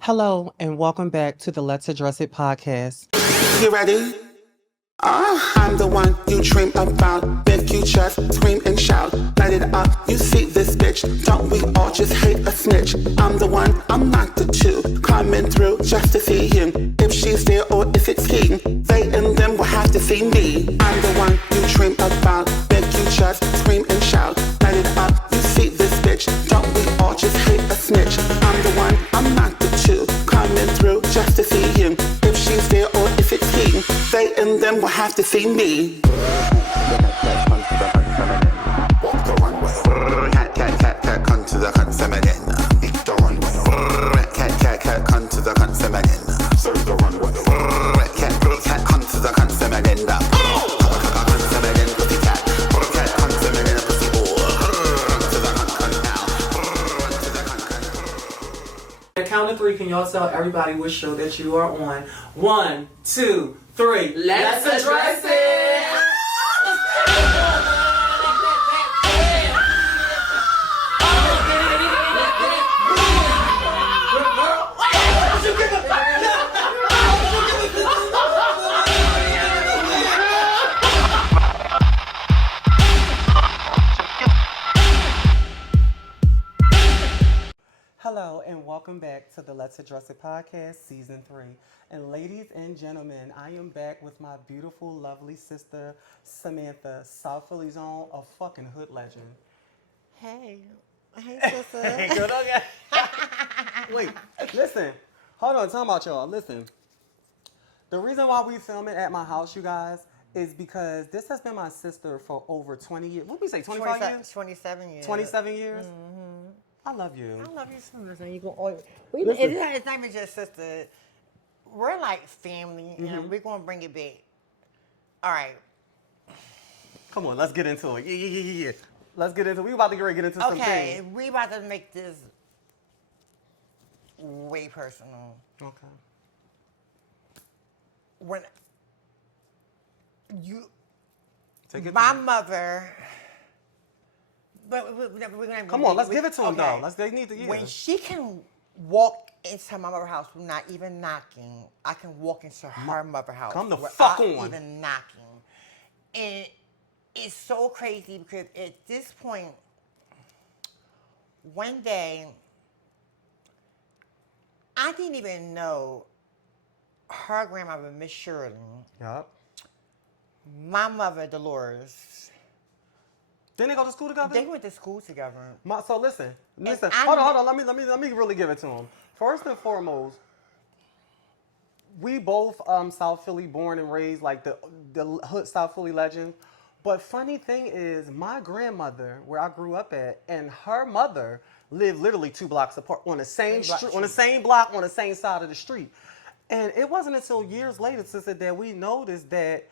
Hello, and welcome back to the Let's Address It podcast. You ready? I'm the one you dream about. Make you just scream and shout. Light it up, you see this bitch. Don't we all just hate a snitch? I'm the one, I'm not the two. Coming through just to see him. If she's there or if it's he. They and them will have to see me. I'm the one you dream about. Make you just scream and shout. Light it up, you see this bitch. Don't we all just hate a snitch? I'm the one, I'm not the two. Coming through just to see him. If she's there or if it's he. They and them will have to see me. Walk the runway. Cat, cat, cat, cat, come to the cunt feminine. Eat the runway. Cat, cat, cat, come to the cunt feminine. Serve the runway. Cat, cat, come to the cunt feminine. Cunt feminine, pussy cat. Cat, cunt feminine, pussy whore. Run to the cunt now. Run to the cunt. At count of three, can y'all tell everybody which show that you are on? 1, 2, 3. Let's address it! Hello, and welcome back to the Let's Address It podcast, Season 3. And ladies and gentlemen, I am back with my beautiful, lovely sister, Samantha, South Philly's own, a fucking hood legend. Hey. Hey, sister. Hey, good, okay. Wait, listen. Hold on, talking about y'all. Listen. The reason why we film it at my house, you guys, is because this has been my sister for over 20 years. What did we say, 25 years? 27 years. 27 years? Mm-hmm. I love you. I love you so much. You go. Listen. It's not even just sister. We're like family, and we're gonna bring it back. All right. Come on, let's get into it. Yeah. Let's get into it. We about to get into some Okay, things. we about to make this way personal. Okay. When you, Take it my to mother. But we're gonna Come on, let's give it to them, though. They need to hear. When she can walk into my mother's house, we're not even knocking. I can walk into her mother's house. Come the without fuck on. even knocking. And it's so crazy because at this point, one day, I didn't even know her grandmother, Miss Shirley, Yup. my mother, Dolores. Didn't they go to school together? They went to school together. So listen. I Hold on. Let me really give it to them. First and foremost, we both South Philly born and raised, like the hood South Philly legend. But funny thing is, my grandmother, where I grew up at, and her mother lived literally 2 blocks apart on the same street, on the same block, on the same side of the street. And it wasn't until years later, sister, that we noticed that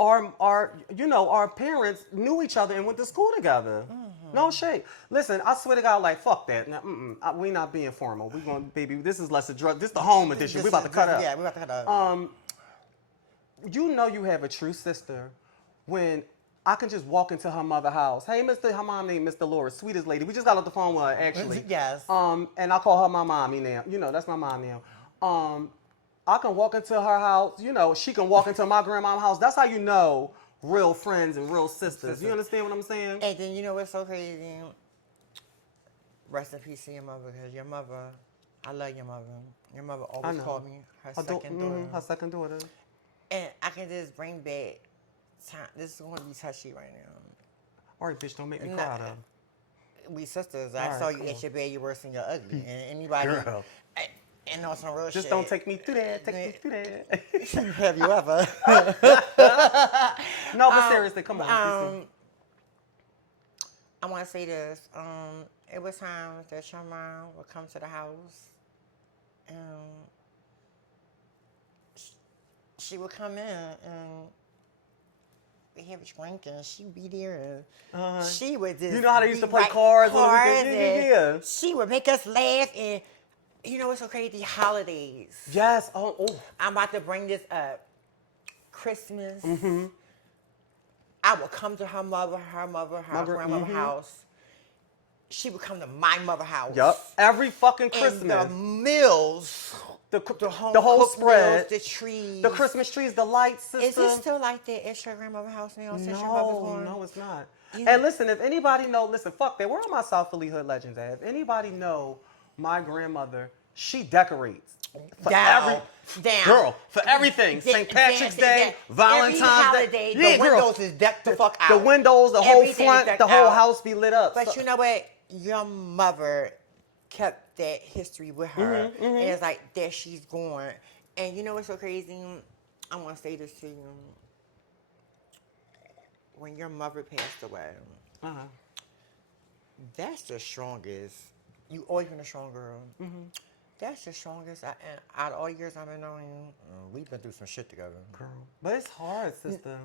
our parents knew each other and went to school together. Mm-hmm. No shade. Listen, I swear to God, like, fuck that. Now, we not being formal. We going, baby, this is less a drug. This the home edition. We about to cut up. Yeah, we about to cut up. You know you have a true sister when I can just walk into her mother's house. Hey, her mom named Miss Dolores, sweetest lady. We just got off the phone with her, actually. Yes. And I call her my mommy now. You know, that's my mom now. I can walk into her house, she can walk into my grandma's house. That's how you know real friends and real sisters. You understand what I'm saying? And then you know what's so crazy? Rest in peace to your mother, because your mother, I love your mother. Your mother always called me her second daughter. Her second daughter. And I can just bring back time. This is going to be touchy right now. All right, bitch, don't make me cry, though. We sisters. All I right, saw you cool. at your bed, you're worse than you're ugly. And anybody... Girl. And on some real shit. Just don't take me through that. Take me through that. Have you ever? No, but seriously, come on. I want to say this. It was times that your mom would come to the house, and she would come in, and we have a drink, and she'd be there, and she would just... You know how they used to play cards? Yeah. She would make us laugh, and you know what's so crazy? Holidays. Yes. Oh. I'm about to bring this up. Christmas. Mm-hmm. I would come to her grandmother's house. She would come to my mother's house. Yup. Every fucking Christmas. And the meals the home whole cooked spread, meals, the trees, the Christmas trees, the lights system. Is it still like that at your grandmother's house now since your mother's gone? No, it's not. And listen, if anybody know, listen, fuck that. Where are my South Philly hood legends at? If anybody know my grandmother, she decorates for for everything. St. Patrick's Day, Valentine's Day. The windows is decked the fuck out. The windows, the whole front, the whole house be lit up. But you know what? Your mother kept that history with her, and it's like there she's going. And you know what's so crazy? I want to say this to you. When your mother passed away, that's the strongest. You always been a strong girl. That's the strongest. And out of all the years I've been knowing you, we've been through some shit together. Girl. But it's hard, sister.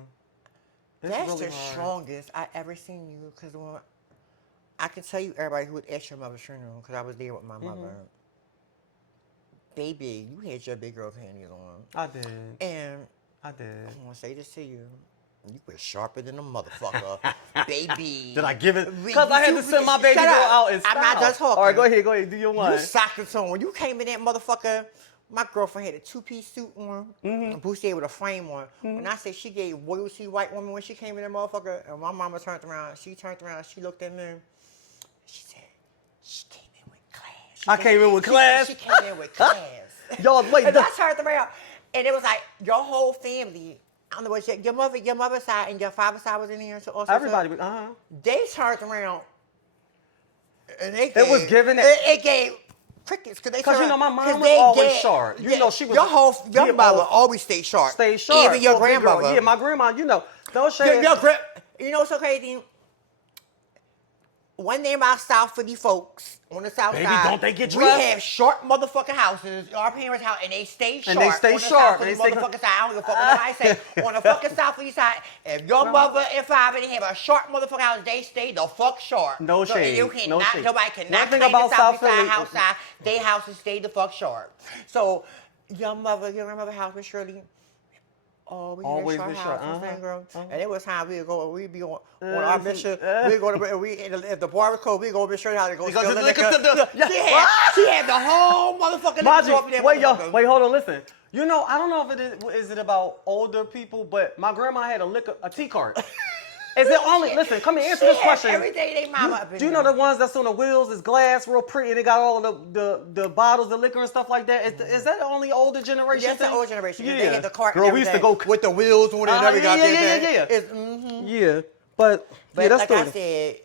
That's really the strongest I ever seen you. Because I can tell you everybody who was at your mother's funeral, because I was there with my mother. Baby, you had your big girl panties on. I did. And I did. I'm going to say this to you. You were sharper than a motherfucker. Baby. Did I give it? Because I had to send my baby girl out in style. I'm not just talking. All right, go ahead. Do your one. You socked it on. When you came in that motherfucker, my girlfriend had a two-piece suit on, and Boucher with a frame on. When I say she gave royalty white woman when she came in that motherfucker, and my mama turned around, she looked at me, she said, she came in with class. I came in with class? She came in with class. Y'all, wait. And I turned around, and it was like, your whole family, I don't know what your mother's side and your father's side was in here. So also everybody, they turned around, and they gave, it was given it gave crickets because you know my mom was always sharp. You know she was your mother always stayed sharp. Stayed sharp. Even your grandmother. Yeah, my grandma. You know, no shade. You know what's so crazy? One name our South Philly folks on the South Baby, side. Don't they get dressed? We have short motherfucking houses. Our parents' house, and they stay sharp. And they stay sharp. On the South Philly motherfucking side. I don't give a fuck what nobody say. On the fucking South Philly side, if your mother and father have a short motherfucking house, they stay the fuck sharp. No shade. No shade. Nobody cannot claim about the South Philly Philly, house side. They houses stay the fuck sharp. So your grandmother's house was surely. Oh, we always had been short short. house, and it was time we'd be on our mission. We'd go to if the bar was cold, we'd go to show how to go steal the liquor. She had the whole motherfucking liquor. Wait, hold on, listen. You know, I don't know if is it about older people, but my grandma had a tea cart. Is it only? Listen, come here, answer this question. Every day they mama up in Do you know the ones that's on the wheels is glass, real pretty, and they got all of the bottles of liquor and stuff like that? Is that the only older generation? Yes, the older generation. Yeah. They had the cart. Girl, we used to go with the wheels on it and everything. Yeah. Yeah, but yeah, that's like I said,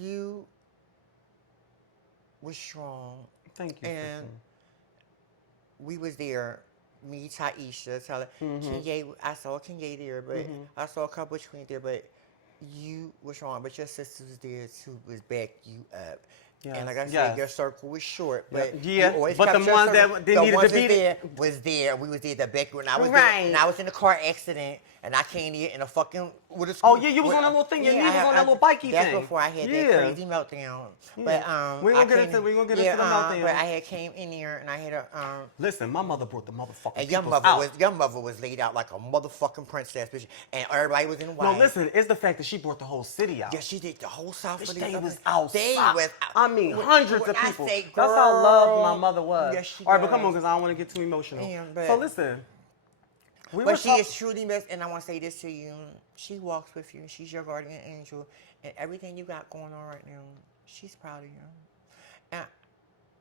you was strong. Thank you. And we was there. Me, Taisha, tell her, I saw Kanye there, but I saw a couple of twins there, but you was wrong. But your sisters was there too, was back you up. Yes. And like I said, your circle was short, but you always but the ones that they needed to be there was there. We was there to back you, and I was there, and I was in a car accident, and I came here in a fucking with a school. Oh yeah, you was on that little thing. Your knee was on that little bikey thing. That's before I had that crazy meltdown. But we're gonna get into the meltdown. But I had came in here, and I had a Listen, my mother brought the motherfucking and out. Your mother was laid out like a motherfucking princess, bitch, and everybody was in white. No, listen, it's the fact that she brought the whole city out. Yeah, she did the whole South. They was outside. They was out. I mean, hundreds of people. Say, that's how loved my mother was. Yes, she all right, but come on, because I don't want to get too emotional. So listen. But she is truly missed, and I want to say this to you. She walks with you. She's your guardian angel. And everything you got going on right now, she's proud of you. And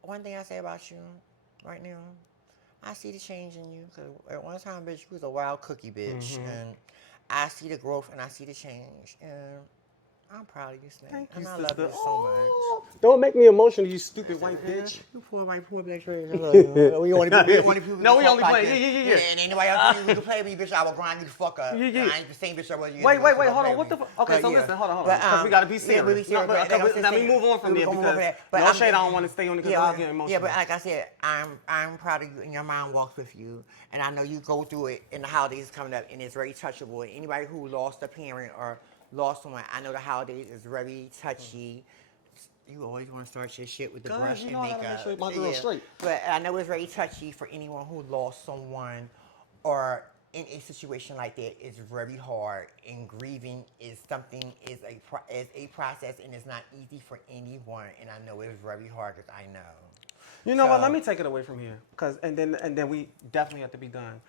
one thing I say about you right now, I see the change in you. Because at one time, bitch, you was a wild cookie, bitch. And I see the growth, and I see the change. And I'm proud of you, Snake. Thank you, and I sister. love you so much. Don't make me emotional, you stupid white bitch. You poor white black trash. We only people. No, we only play. Yeah. And anybody else you can play me, bitch, I will grind you the fuck up. Yeah. I ain't the same bitch I was. Wait, hold on. What the fuck? Okay, so listen, hold on. Because we got to be serious. Let me move on from there because no shade, I don't want to stay on it because I was getting emotional. Yeah, but like I said, I'm proud of you and your mom walks with you. And I know you go through it in the holidays coming up and it's very touchable. And anybody who lost a parent or lost someone, I know the holidays is very touchy. You always want to start your shit with the brush and makeup. My girl straight. But I know it's very touchy for anyone who lost someone or in a situation like that is very hard, and grieving is a process, and it's not easy for anyone. And I know it's very hard because I know. You know what? Let me take it away from here, and then we definitely have to be done.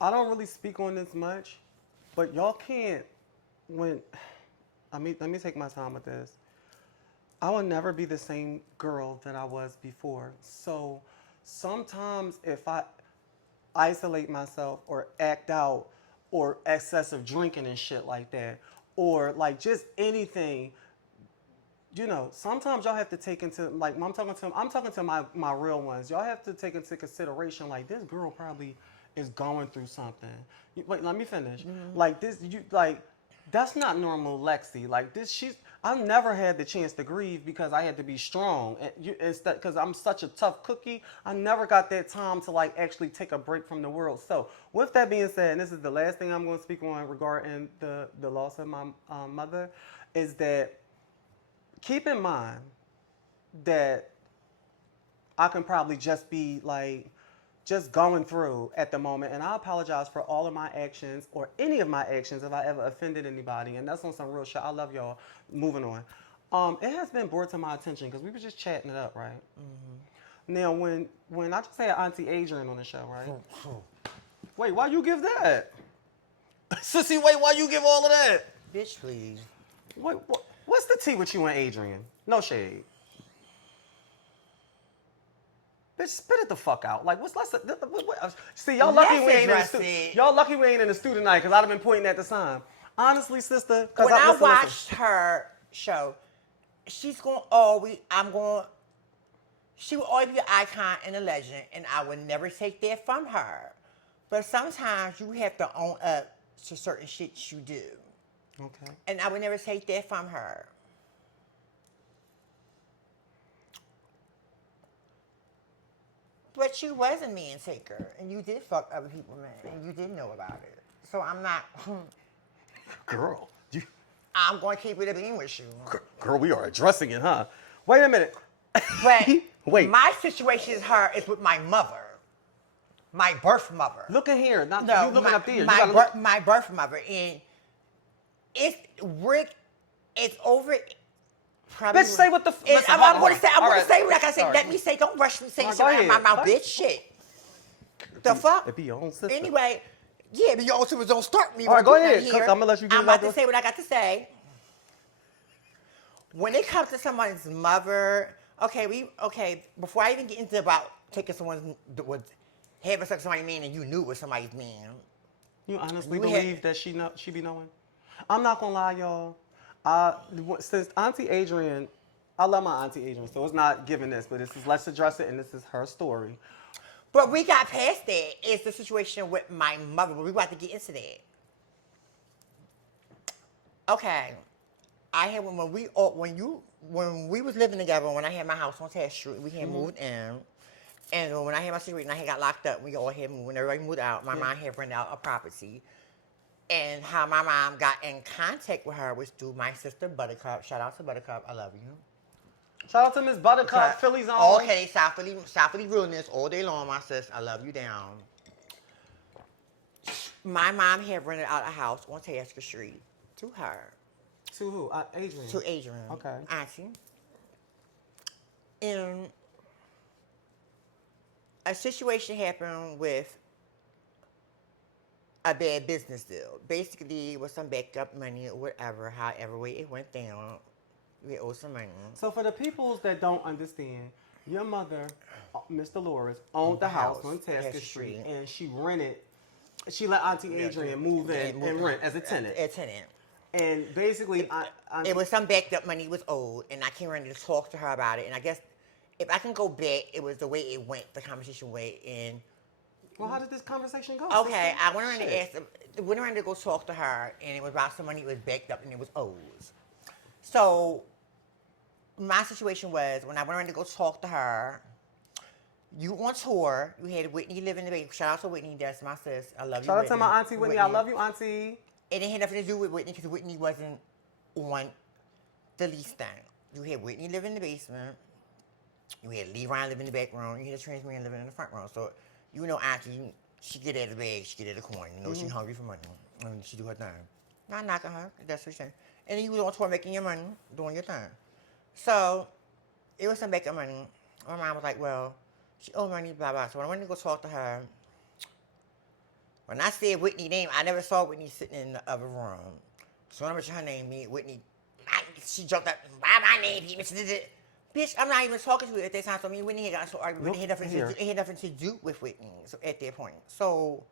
I don't really speak on this much, but y'all can't. Let me take my time with this. I will never be the same girl that I was before. So sometimes if I isolate myself or act out or excessive drinking and shit like that, or like just anything, sometimes y'all have to take into, like, I'm talking to my real ones. Y'all have to take into consideration, like, this girl probably is going through something. Wait, let me finish. Mm-hmm. Like this, that's not normal Lexi. Like this, I never had the chance to grieve because I had to be strong. Instead, because I'm such a tough cookie, I never got that time to like actually take a break from the world. So with that being said, and this is the last thing I'm going to speak on regarding the loss of my mother, is that keep in mind that I can probably just be like, just going through at the moment, and I apologize for all of my actions or any of my actions if I ever offended anybody, and that's on some real shit. I love y'all. Moving on. It has been brought to my attention because we were just chatting it up, right? Mm-hmm. Now, when I just had Auntie Adrian on the show, right? Wait, why you give that? Sissy, wait, why you give all of that? Bitch, please. Wait, what's the tea with you and Adrian? No shade. Bitch, spit it the fuck out. Like, see, y'all lucky we ain't in the studio. Y'all lucky we ain't in the studio tonight because I'd have been pointing at the sign. Honestly, sister, when I watched her show, she will always be an icon and a legend, and I would never take that from her. But sometimes you have to own up to certain shit you do. Okay. And I would never take that from her. But you was a man taker, and you did fuck other people, man, and you did know about it. So I'm not. Girl, I'm going to keep it a being with you. Girl, we are addressing it, huh? Wait a minute. But wait. My situation is with my mother, my birth mother. Look at here. You looking up there. My birth mother, and it's over. Probably bitch, say what the I'm going to say what I gotta say. Let me say, don't rush me saying shit out of my mouth, bitch. Shit. The fuck? It be your own sister. Anyway, yeah, but your own sister don't start me. All right, go ahead. I'm going to let you get it out. I'm about to say what I got to say. When it comes to someone's mother, before I even get into about taking having sex with somebody's man and you knew it was somebody's man. You honestly believe that she be knowing? I'm not going to lie, y'all. Since Auntie Adrian, I love my Auntie Adrian, so it's not giving this, but let's address it, and this is her story. But we got past that. It's the situation with my mother, but we about to get into that. Okay, when we was living together, when I had my house on Tash Street, we had moved in, and when I had my situation, I had got locked up. We all had moved. When everybody moved out, my mom had rented out a property. And how my mom got in contact with her was through my sister Buttercup. Shout out to Buttercup. I love you. Shout out to Miss Buttercup, Philly's own. Okay, South Philly realness all day long, my sis. I love you down. My mom had rented out a house on Tasker Street to her. To who? Adrian? To Adrian. Okay. Auntie. And a situation happened with a bad business deal. Basically, with some backup money or whatever, however way it went down, we owe some money. So for the peoples that don't understand, your mother, Miss Dolores, owned the house on Tasker Street, and she let Auntie Adrian move in and rent as a tenant. A tenant. And basically, it was some backed up money was owed, and I came around to talk to her about it. And I guess if I can go back, it was the way it went, the conversation went, and well, how did this conversation go? Okay, sister? I went around to go talk to her, and it was about some money that was backed up and it was owed. So my situation was when I went around to go talk to her, you on tour, you had Whitney living in the baby. Shout out to Whitney, that's my sis. I love you. Shout out to my auntie Whitney. I love you, auntie. It didn't have nothing to do with Whitney because Whitney wasn't on the lease thing. You had Whitney living in the basement. You had Lee Ryan living in the back room. You had a trans man living in the front room. So you know, auntie, she get at the bag, she get at the coin. You know, she hungry for money. And she do her thing. Not knocking her. That's what she's saying. And then you was on tour making your money, doing your thing. So, it was some making money. My mom was like, well, she owed money, blah, blah. So when I went to go talk to her, when I said Whitney's name, I never saw Whitney sitting in the other room. So when I mentioned her name, me, Whitney, she jumped up, why my name? Bitch, I'm not even talking to you at that time. So me and Whitney had gotten so argued. It had nothing to do with Whitney at that point. So,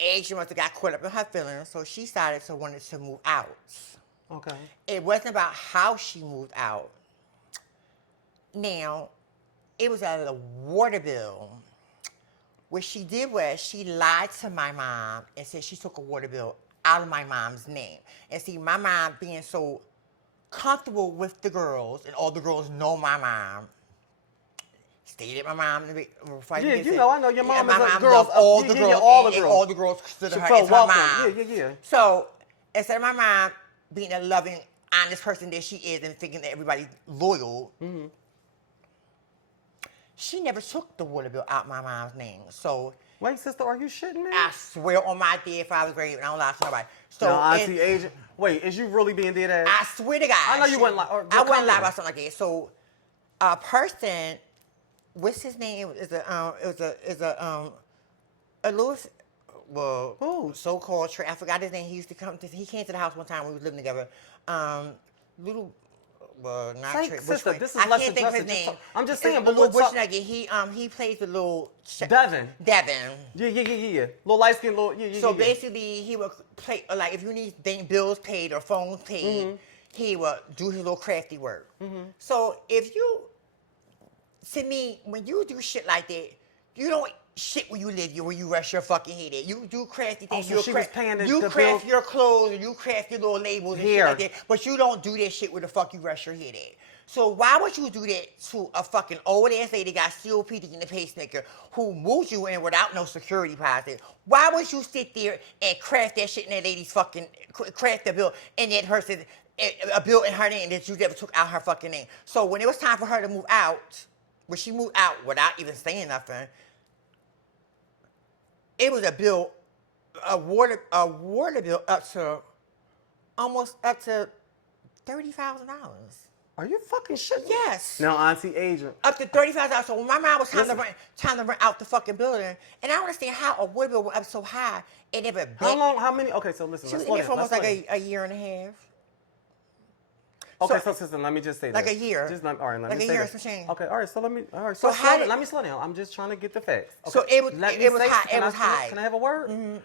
Asia must have got caught up in her feelings, so she started to wanted to move out. Okay. It wasn't about how she moved out. Now, it was a water bill. What she did was she lied to my mom and said she took a water bill out of my mom's name. And see, my mom being so comfortable with the girls, and all the girls know my mom. Stayed at my mom. Yeah, you know, I know your mom is a girl. All the girls, all the girls stood her as her mom. Yeah. So instead of my mom being a loving, honest person that she is, and thinking that everybody's loyal, she never took the water bill out my mom's name. So. Wait, sister, are you shitting me? I swear on my dead father's grave, and I don't lie to nobody. So no, Auntie Agent. Wait, is you really being dead ass? I swear to God. I know you wouldn't lie. I wouldn't lie about something like that. So, a person, what's his name? Is a little, well, so-called. I forgot his name. He used to come. He came to the house one time when we was living together. Little. Well, not Say, sister, this is I less can't think of his addressed. name. I'm just saying, but little bush nugget. He plays the little Devin. Yeah. Little light skin, little So basically, he would play like if you need bills paid or phones paid, he would do his little crafty work. So if you, to me, when you do shit like that, you don't shit where you live, where you rush your fucking head at. You do crafty things. So she was paying you the craft bill. your clothes, and you craft your little labels and shit like that. But you don't do that shit where the fuck you rush your head at. So why would you do that to a fucking old ass lady got COPD in the pacemaker who moved you in without no security deposit? Why would you sit there and craft that shit in that lady's fucking craft a bill and that person a bill in her name that you never took out her fucking name? So when it was time for her to move out, when she moved out without even saying nothing, it was a water bill almost up to $30,000. Are you fucking shitting me? Yes. No, Auntie Agent. Up to $35,000. So when my mom was time to rent out the fucking building, and I don't understand how a water bill went up so high and never. How long? How many? Okay, so listen. She was in there for almost like a year and a half. Okay, so sister, let me just say that. Like a year. All right, let me say a year that. and some change. Okay, all right, so let me, let me slow down. I'm just trying to get the facts. Okay. So it was high. Can I have a word? Mm-hmm.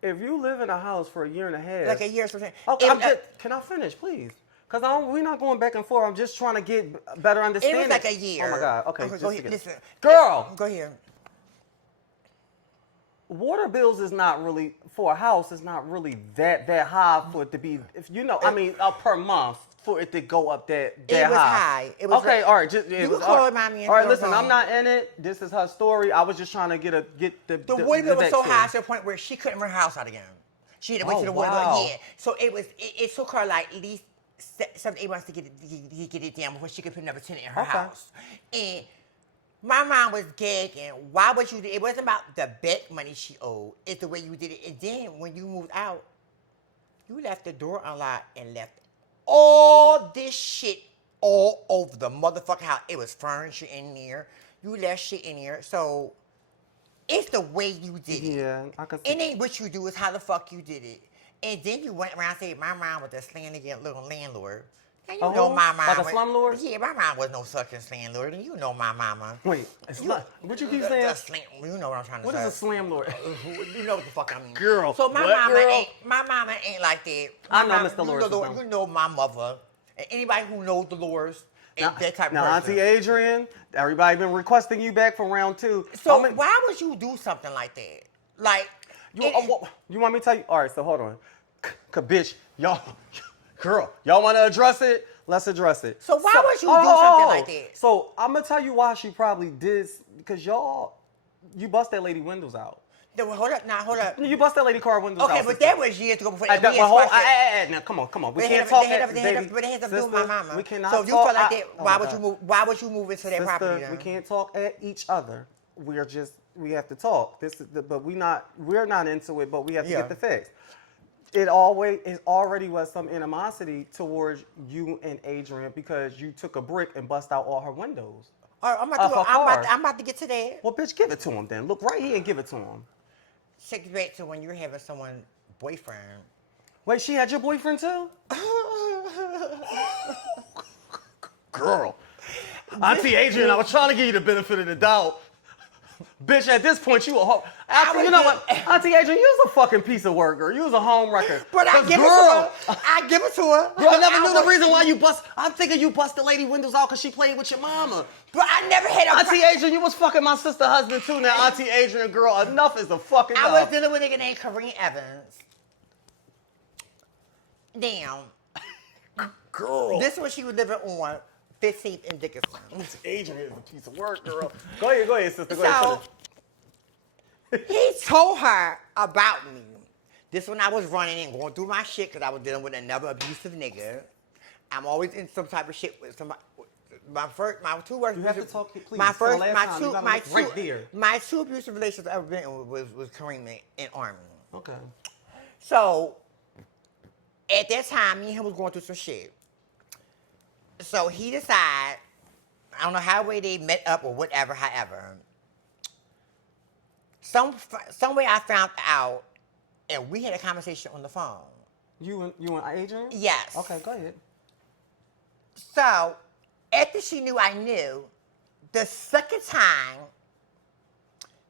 If you live in a house for a year and a half. Like a year and some change. Okay, can I finish, please? Because we're not going back and forth. I'm just trying to get better understanding. It was like a year. Oh, my God. Okay, go ahead. Listen. Girl. Go ahead. Water bills is not really, for a house, is not really that high for it to be, per month, for it to go up that high. It was high. It was okay, all right. You can call it mommy. All right, listen, I'm not in it. This is her story. I was just trying to get the water bill was so high to the point where she couldn't rent her house out again. She had to wait to the water bill. Yeah. So it took her like at least 7-8 months to get it down before she could put another tenant in her house. And my mom was gagging. Why would you do it? It wasn't about the bet money she owed. It's the way you did it. And then when you moved out, you left the door unlocked and left all this shit all over the motherfucking house. It was furniture in there. You left shit in there. So it's the way you did it. Yeah, I can see. It ain't what you do, it's how the fuck you did it. And then you went around and said my mom was a slanderly little landlord. And you know my mom. Like a slumlord? Yeah, my mom was no fucking landlord, and you know my mama. Wait, what you keep saying? You know what I'm trying to say. What is a slamlord? You know what the fuck I mean. Girl. So my mama ain't like that. I know Mr. Lord. You know my mother. And anybody who knows the Lords and that type of person. Now, Auntie Adrian, everybody been requesting you back for round 2. So why would you do something like that? Like, you want me to tell you? All right, so hold on. Cause bitch, y'all want to address it? Let's address it. So why would you do something like that? So I'm gonna tell you why she probably did, because you bust that lady windows out. Hold up. You bust that lady car windows out. Okay, but that was years ago before. Now come on. We can't talk that, baby. But it has to do with my mama. We cannot so if you talk feel like that, why would you move into that property? We can't talk at each other. we have to talk. But we're not into it, but we have to get the fix. It already was some animosity towards you and Adrian because you took a brick and bust out all her windows. I'm about to get to that. Well, bitch, give it to him then. Look right here and give it to him. Take it back to when you were having someone boyfriend. Wait, she had your boyfriend too? Girl. Auntie Adrian, I was trying to give you the benefit of the doubt. Bitch, at this point, you a hoe. You know what? Auntie Adrian, you was a fucking piece of work, girl. You was a home wrecker. But I give it to her. I give it to her. Girl, I never knew the reason why you bust. I'm thinking you bust the lady windows out because she played with your mama. But I never had a... Auntie Adrian, you was fucking my sister husband too. Now, Auntie Adrian, girl, enough is the fucking I was dealing with a nigga named Kareem Evans. Damn. Girl. This is what she was living on 15th and Dickinson. Adrian is a piece of work, girl. Go ahead, sister. Go ahead. He told her about me. This when I was running and going through my shit because I was dealing with another abusive nigga. I'm always in some type of shit with somebody. My two worst. You have to talk, please. My two abusive relationships I've ever been in was Kareem and Army. Okay. So at that time, me and him was going through some shit. So he decided, I don't know how way they met up or whatever, however. Some way I found out, and we had a conversation on the phone. You and Adrian? Yes. Okay, go ahead. So after she knew I knew, the second time,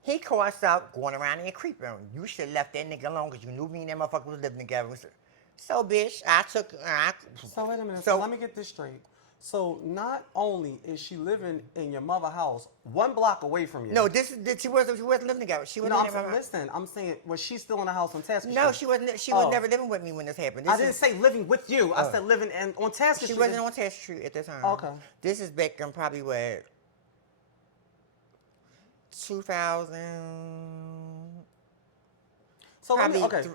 he called us out going around and creeping. You should have left that nigga alone because you knew me and that motherfucker was living together. So, bitch, So, wait a minute. So, let me get this straight. So, not only is she living in your mother's house 1 block away from you. No, she wasn't living together. She wasn't listen, I'm saying, was she still in the house on Tasker No, Street? she wasn't. She was never living with me when this happened. I didn't say living with you. I said living on Tasker Street. She wasn't on Tasker Street at the time. Okay. This is back in probably what? 2000. So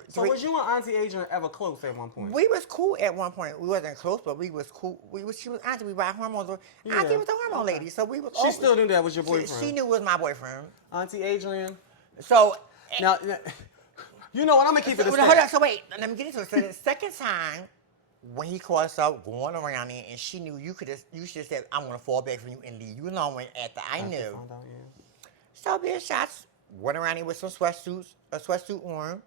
So was you and Auntie Adrian ever close at one point? We was cool at one point. We wasn't close, but we was cool. She was Auntie. We buy hormones. Auntie was the hormone lady, so we was. She still knew that was your boyfriend. She knew it was my boyfriend. Auntie Adrian. So now, you know what? I'm gonna keep it. Hold on. So wait, let me get into it. So the second time when he called us out going around there, and she knew you should have said, "I'm gonna fall back from you and leave you alone." When after I knew. So bitch, I went around here with some sweatsuits, a sweatsuit on,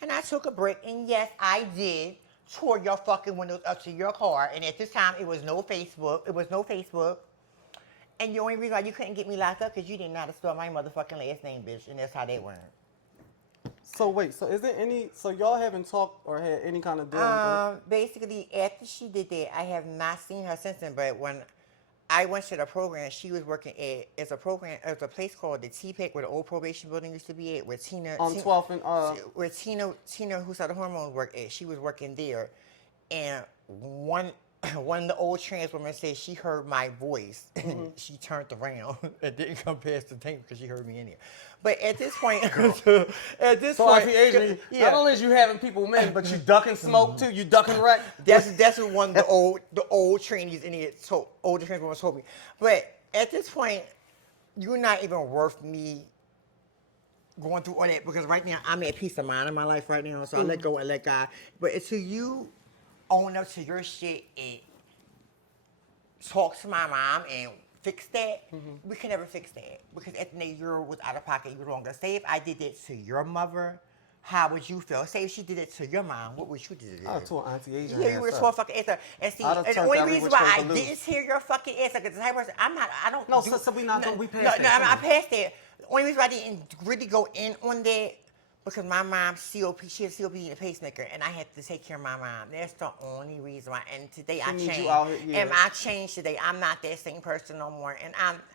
and I took a brick, and yes, I did tore your fucking windows up to your car. And at this time, it was no Facebook. And the only reason why you couldn't get me locked up because you didn't know how to spell my motherfucking last name, bitch, and that's how they went. So wait, so is there any? So y'all haven't talked or had any kind of deal? Basically, after she did that, I have not seen her since then. But when I went to the program, she was working at a place called the T-Pack where the old probation building used to be at, where Tina on 12th and where Tina who saw the hormones work at. She was working there, and one of the old trans women said she heard my voice. Mm-hmm. She turned around and didn't come past the tank because she heard me in there. But at this point, Auntie Adrian, not only is you having people men, but you ducking smoke too. You ducking wreck. That's what one of the old trainees in here older trans women told me. But at this point, you're not even worth me going through all that because right now I'm at peace of mind in my life right now. So I let go and let God. But until you own up to your shit and talk to my mom and fix that, we can never fix that. Because at the end, you're was out of pocket, you're longer. Say if I did that to your mother, how would you feel? Say if she did it to your mom, what would you do? I would tell Auntie Adrian. Yeah, you would tell fucking ass. And see, and the only reason why I didn't hear your fucking ass, like the type of person, I don't. No, so we passed that. No, I passed that. The only reason why I didn't really go in on that, because my mom she had COPD and a pacemaker, and I had to take care of my mom. That's the only reason why. And today I changed. And I changed today. I'm not that same person no more. And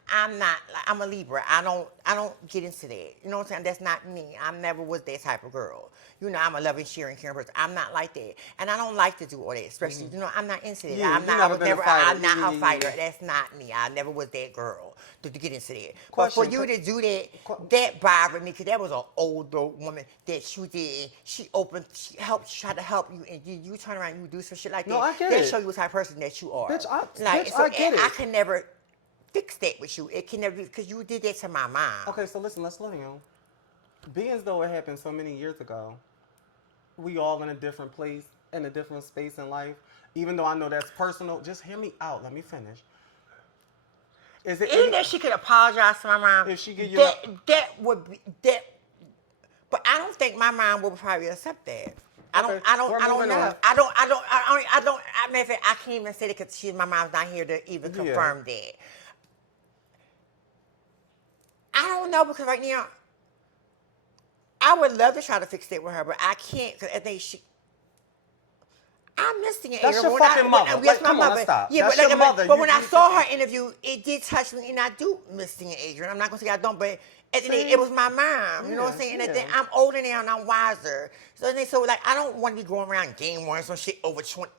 I'm a Libra. I don't get into that. You know what I'm saying? That's not me. I never was that type of girl. You know, I'm a loving, sharing, caring person. I'm not like that. And I don't like to do all that, especially, you know, I'm not into that. I'm not a fighter. That's not me. I never was that girl to get into that. But for you to do that bothered me, because that was an older woman that you did. She tried to help you, and you turn around and you do some shit like that. No, I get that it. show you what type of person that you are. Bitch, I get it. I can never fix that with you. It can never be, because you did that to my mom. Okay, so listen, let's slow down. Being as though it happened so many years ago, we all in a different place, in a different space in life. Even though I know that's personal, just hear me out. Let me finish. Is it Even if she could apologize to my mom, if she give you that would be that. But I don't think my mom would probably accept that. I don't know. I mean, I can't even say that because my mom's not here to even confirm that. I don't know because right now, I would love to try to fix that with her, but I can't because I think I'm missing it. That's your fucking mother. Yes, come my on, mother. let's stop. Yeah, that's but, your mother. But when I saw her interview, it did touch me, and I do miss seeing Adrian. I'm not gonna say I don't, but at the end, it was my mom. You know what I'm saying? And then I'm older now and I'm wiser. So like I don't want to be going around game one some shit over 7,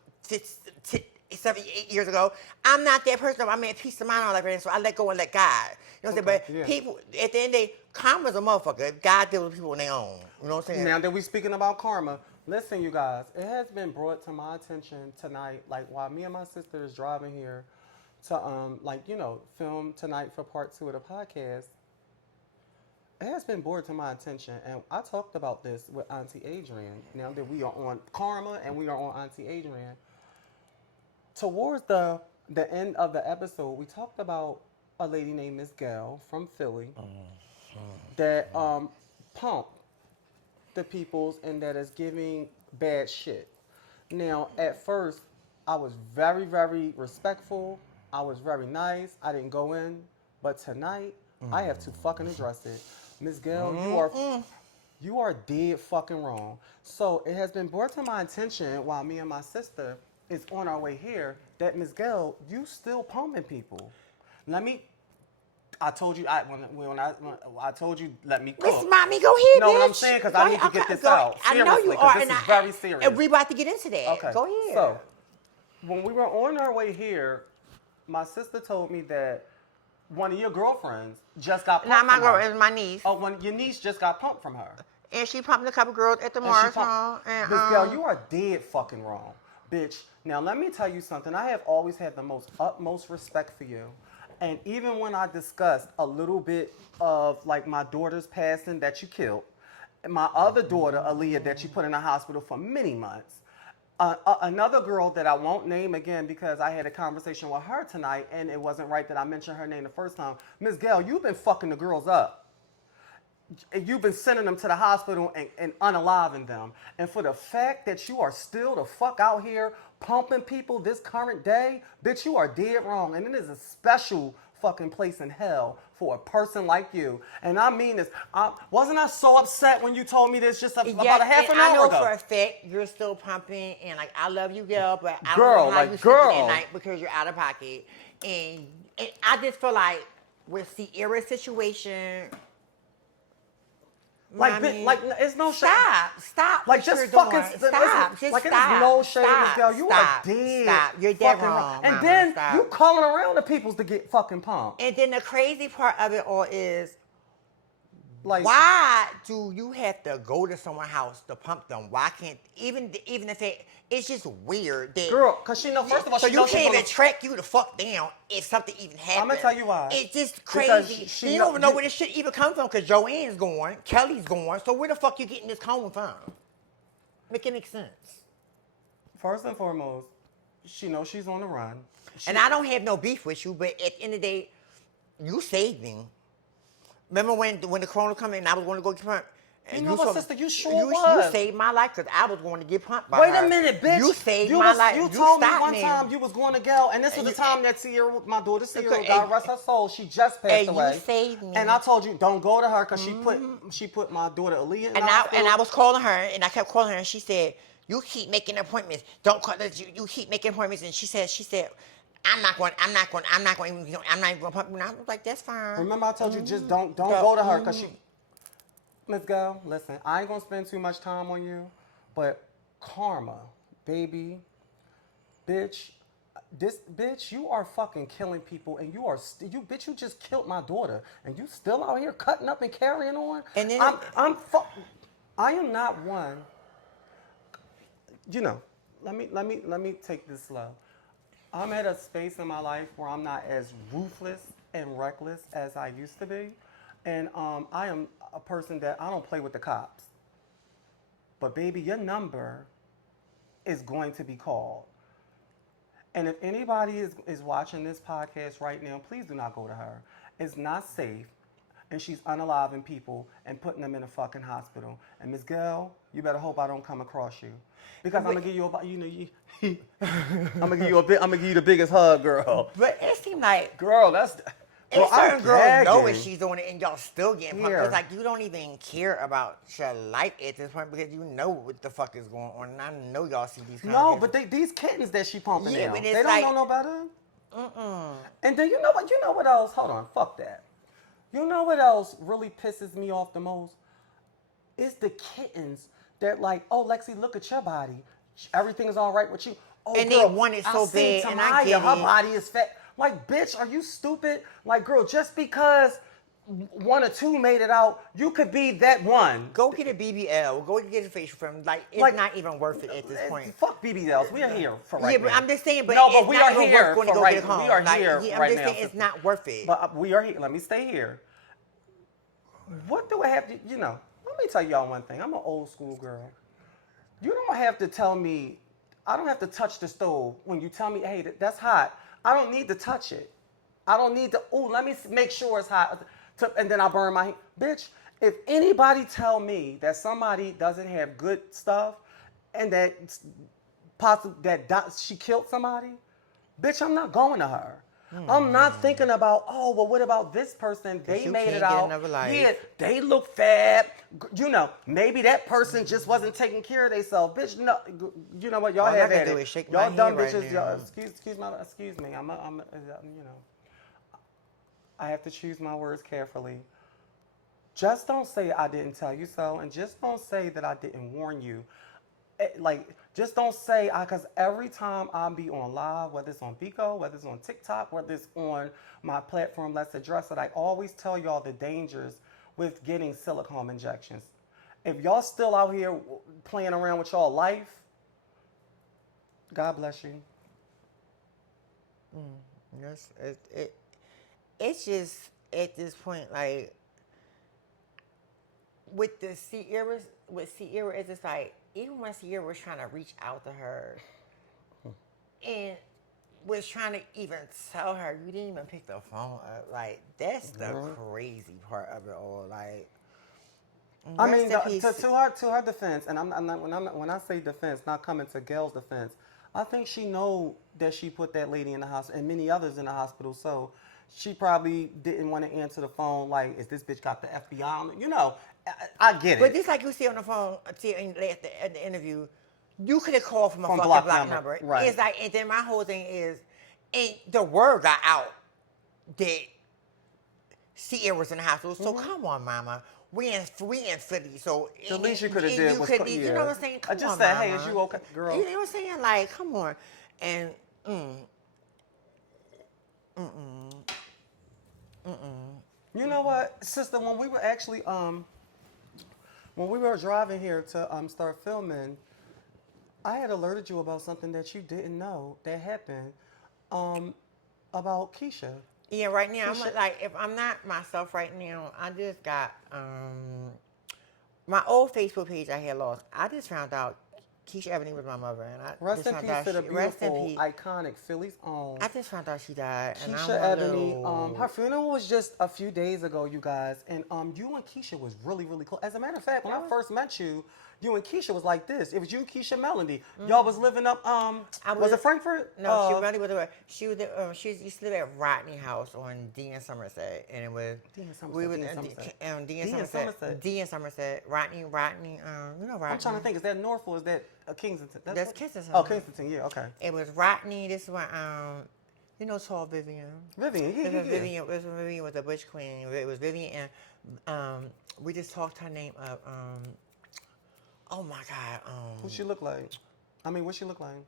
8 years ago. I'm not that person. I mean, peace of mind all that, so I let go and let God. You know what I'm saying? But people, at the end of the day, karma's a motherfucker. God deals with people on their own. You know what I'm saying? Now that we speaking about karma, listen, you guys, it has been brought to my attention tonight, like while me and my sister is driving here to film tonight for part 2 of the podcast. It has been brought to my attention, and I talked about this with Auntie Adrian. Now that we are on karma and we are on Auntie Adrian, towards the end of the episode, we talked about a lady named Miss Gail from Philly that pumped the peoples and that is giving bad shit. Now, at first, I was very, very respectful. I was very nice. I didn't go in. But tonight, I have to fucking address it. Miss Gail, you are dead fucking wrong. So it has been brought to my attention while me and my sister is on our way here that Miss Gail, you still pumping people. I told you when I told you let me cook. Miss Mommy, go ahead, You know bitch. what I'm saying? Because I need to get this out. I know you are, this is very serious. And we about to get into that. Okay. Go ahead. So, when we were on our way here, my sister told me that one of your girlfriends just got pumped Not my from girl, her. it's my niece. Oh, when your niece just got pumped from her. And she pumped a couple girls at the marathon. And, Miss Gail, you are dead fucking wrong, bitch. Now, let me tell you something. I have always had the utmost respect for you. And even when I discussed a little bit of like my daughter's passing that you killed, and my other daughter, Aaliyah, that you put in the hospital for many months, another girl that I won't name again because I had a conversation with her tonight and it wasn't right that I mentioned her name the first time. Miss Gail, you've been fucking the girls up. You've been sending them to the hospital and unaliving them. And for the fact that you are still the fuck out here pumping people this current day, bitch, you are dead wrong. And it is a special fucking place in hell for a person like you. And I mean this. Wasn't I so upset when you told me this just about a half an hour ago? I know for a fact you're still pumping, and like I love you, girl, but I Girl, don't know how like, you girl. sleep at night because you're out of pocket. And I just feel like with Sierra's situation. Like, it's no shame. Stop. Like, what just you're fucking doing. Stop. Just like, stop. it's no shame, Miss Gail. You Stop. are dead. Stop. You're dead fucking wrong. And Mama. then Stop. you calling around the peoples to get fucking pumped. And then the crazy part of it all is, Like, why do you have to go to someone's house to pump them? Why can't even if it's just weird that girl, because she know, first of all, so she you knows she's can't gonna- even track you the fuck down if something even happens. I'm gonna tell you why. It's just Because crazy. she You know- don't even know where this shit even come from because Joanne's gone, Kelly's gone. So where the fuck you getting this comb from? Make it make sense. First and foremost, she knows she's on the run. And I don't have no beef with you, but at the end of the day, you saved me. Remember when the corona come in and I was going to go get pumped? You know what, sister? You sure you was. saved my life because I was going to get pumped by Wait her. a minute, bitch. You saved my life. You told me stopped one time you was going to Gail, and this was the time that Sierra, my daughter Sierra, God rest her soul, she just passed away. You saved me. And I told you, don't go to her because she put my daughter Aaliyah in the hospital. And I was calling her, and I kept calling her, and she said, "You keep making appointments. Don't call. You keep making appointments." And she said. I'm not going to pump you. And I was like, that's fine. Remember I told you, just don't go to her because she... Miss Gail, listen, I ain't going to spend too much time on you, but karma, baby, bitch, you are fucking killing people, and you just killed my daughter, and you still out here cutting up and carrying on? And then... I am not one... You know, let me take this slow. I'm at a space in my life where I'm not as ruthless and reckless as I used to be. And I am a person that I don't play with the cops. But baby, your number is going to be called. And if anybody is watching this podcast right now, please do not go to her. It's not safe. And she's unaliving people and putting them in a fucking hospital. And Miss Gail, you better hope I don't come across you, because I'm gonna give you I'm gonna give you I'm gonna give you the biggest hug, girl. But it seemed like Girl, that's. and Well, certain I'm girls know gagging. what she's doing and y'all still getting pumped. Here. It's like you don't even care about your life at this point because you know what the fuck is going on. And I know y'all see these kind No, of but these kittens that she pumping Yeah, now, but they it's don't like- know no better. And then you know what? You know what else? Hold on, fuck that. You know what else really pisses me off the most? It's the kittens that like, oh Lexi, look at your body. Everything is all right with you. Oh, And they girl, want it I so seen bad, and I Tamaya, get her it. body is fat. Like, bitch, are you stupid? Like, girl, just because one or two made it out, you could be that one. Go get a BBL. Go get a facial film. Like, it's Like, not even worth it at this point. Fuck BBLs. We are here for right Yeah, now. but I'm just saying, but no, it's but we not are even here worth going to for go right. get a comb. We are Like, here yeah, I'm right just now. saying it's not worth it. But we are here. Let me stay here. What do I have to? Let me tell y'all one thing. I'm an old school girl. You don't have to tell me. I don't have to touch the stove when you tell me, hey, that's hot. I don't need to touch it. I don't need to. Oh, let me make sure it's hot, and then I burn my hand. Bitch, if anybody tell me that somebody doesn't have good stuff, and that she killed somebody, bitch, I'm not going to her. I'm not thinking about, oh, well, what about this person? They you made can't it get out. another life. Yeah, they look fat. Maybe that person just wasn't taking care of themselves. Bitch, no, you know what? Y'all All I have can had do it. is shake Y'all my dumb head right bitches. now. Y'all, excuse me. I have to choose my words carefully. Just don't say I didn't tell you so, and just don't say that I didn't warn you. Just don't say, because every time I be on live, whether it's on Bico, whether it's on TikTok, whether it's on my platform, Let's Address It, I always tell y'all the dangers with getting silicone injections. If y'all still out here playing around with y'all life, God bless you. Yes, it's just at this point, like, with Sierra, it's just like, even when Sierra was trying to reach out to her and was trying to even tell her, you didn't even pick the phone up. Like, that's the crazy part of it all. Like, I mean, rest in peace. to her defense, and I'm not when I say defense, not coming to Gail's defense, I think she know that she put that lady in the hospital and many others in the hospital. So she probably didn't want to answer the phone. Like, is this bitch got the FBI on? I get it. But just like you see on the phone, at the interview, you could have called from a fucking block block number. number. Right. It's like, and then my whole thing is, and the word got out that Sierra was in the hospital. So come on, mama. We in Philly, so The least you could have and did you was could put- be- yeah. You know what I'm saying? I Come just on, said, hey, mama. is you okay, girl? You know what I'm saying? Like, come on, and You know what, sister? When we were actually when we were driving here to start filming, I had alerted you about something that you didn't know that happened about Keisha. yeah, right now Keisha- I'm like, if I'm not myself right now, I just got my old Facebook page I had lost. I just found out Keisha Ebony was my mother, and I Rest just in found peace out to the rest in beautiful, peace. iconic Philly's own I just found out she died, and I'm Keisha a Ebony. little- Her funeral was just a few days ago, you guys, and you and Keisha was really, really close. As a matter of fact, when I first met you, you and Keisha was like this. It was you, Keisha, Melody. Y'all was living up. Was it Frankfurt? No, she really was. She used to live at Rodney House on D in Somerset, and it was D in Somerset, we was D in D Somerset. in D in Somerset, Somerset. D in Somerset, Rodney. You know Rodney. I'm trying to think. Is that North or is that Kensington? That's what- Kensington. Oh, Kensington. Yeah. Okay. It was Rodney. This one, you know, tall Vivian. Vivian. Yeah, It yeah, was yeah. Vivian. It was when Vivian was a butch queen. It was Vivian, and we just talked her name up. Oh my God. Who she look like? I mean, what she look like?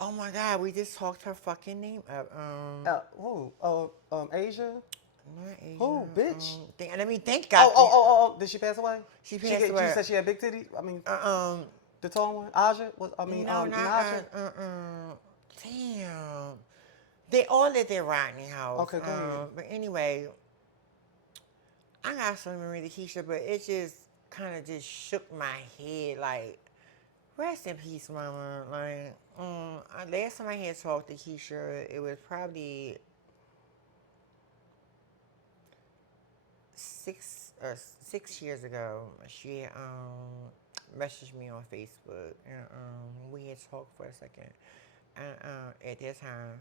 Oh my God. We just talked her fucking name up. Who? Asia. Not Asia, Who, bitch? Let me think. God. Oh! Did she pass away? She passed away. You said she had big titties. I mean, No, the tall one, Aja. Was I mean, not Naja? Damn. They all lived at Rodney House. Okay, go ahead. But anyway, I got so many to Keisha, but it just kind of just shook my head. Like, rest in peace, Mama. Like, last time I had talked to Keisha, it was probably 6 years ago. She messaged me on Facebook, and we had talked for a second. And at that time,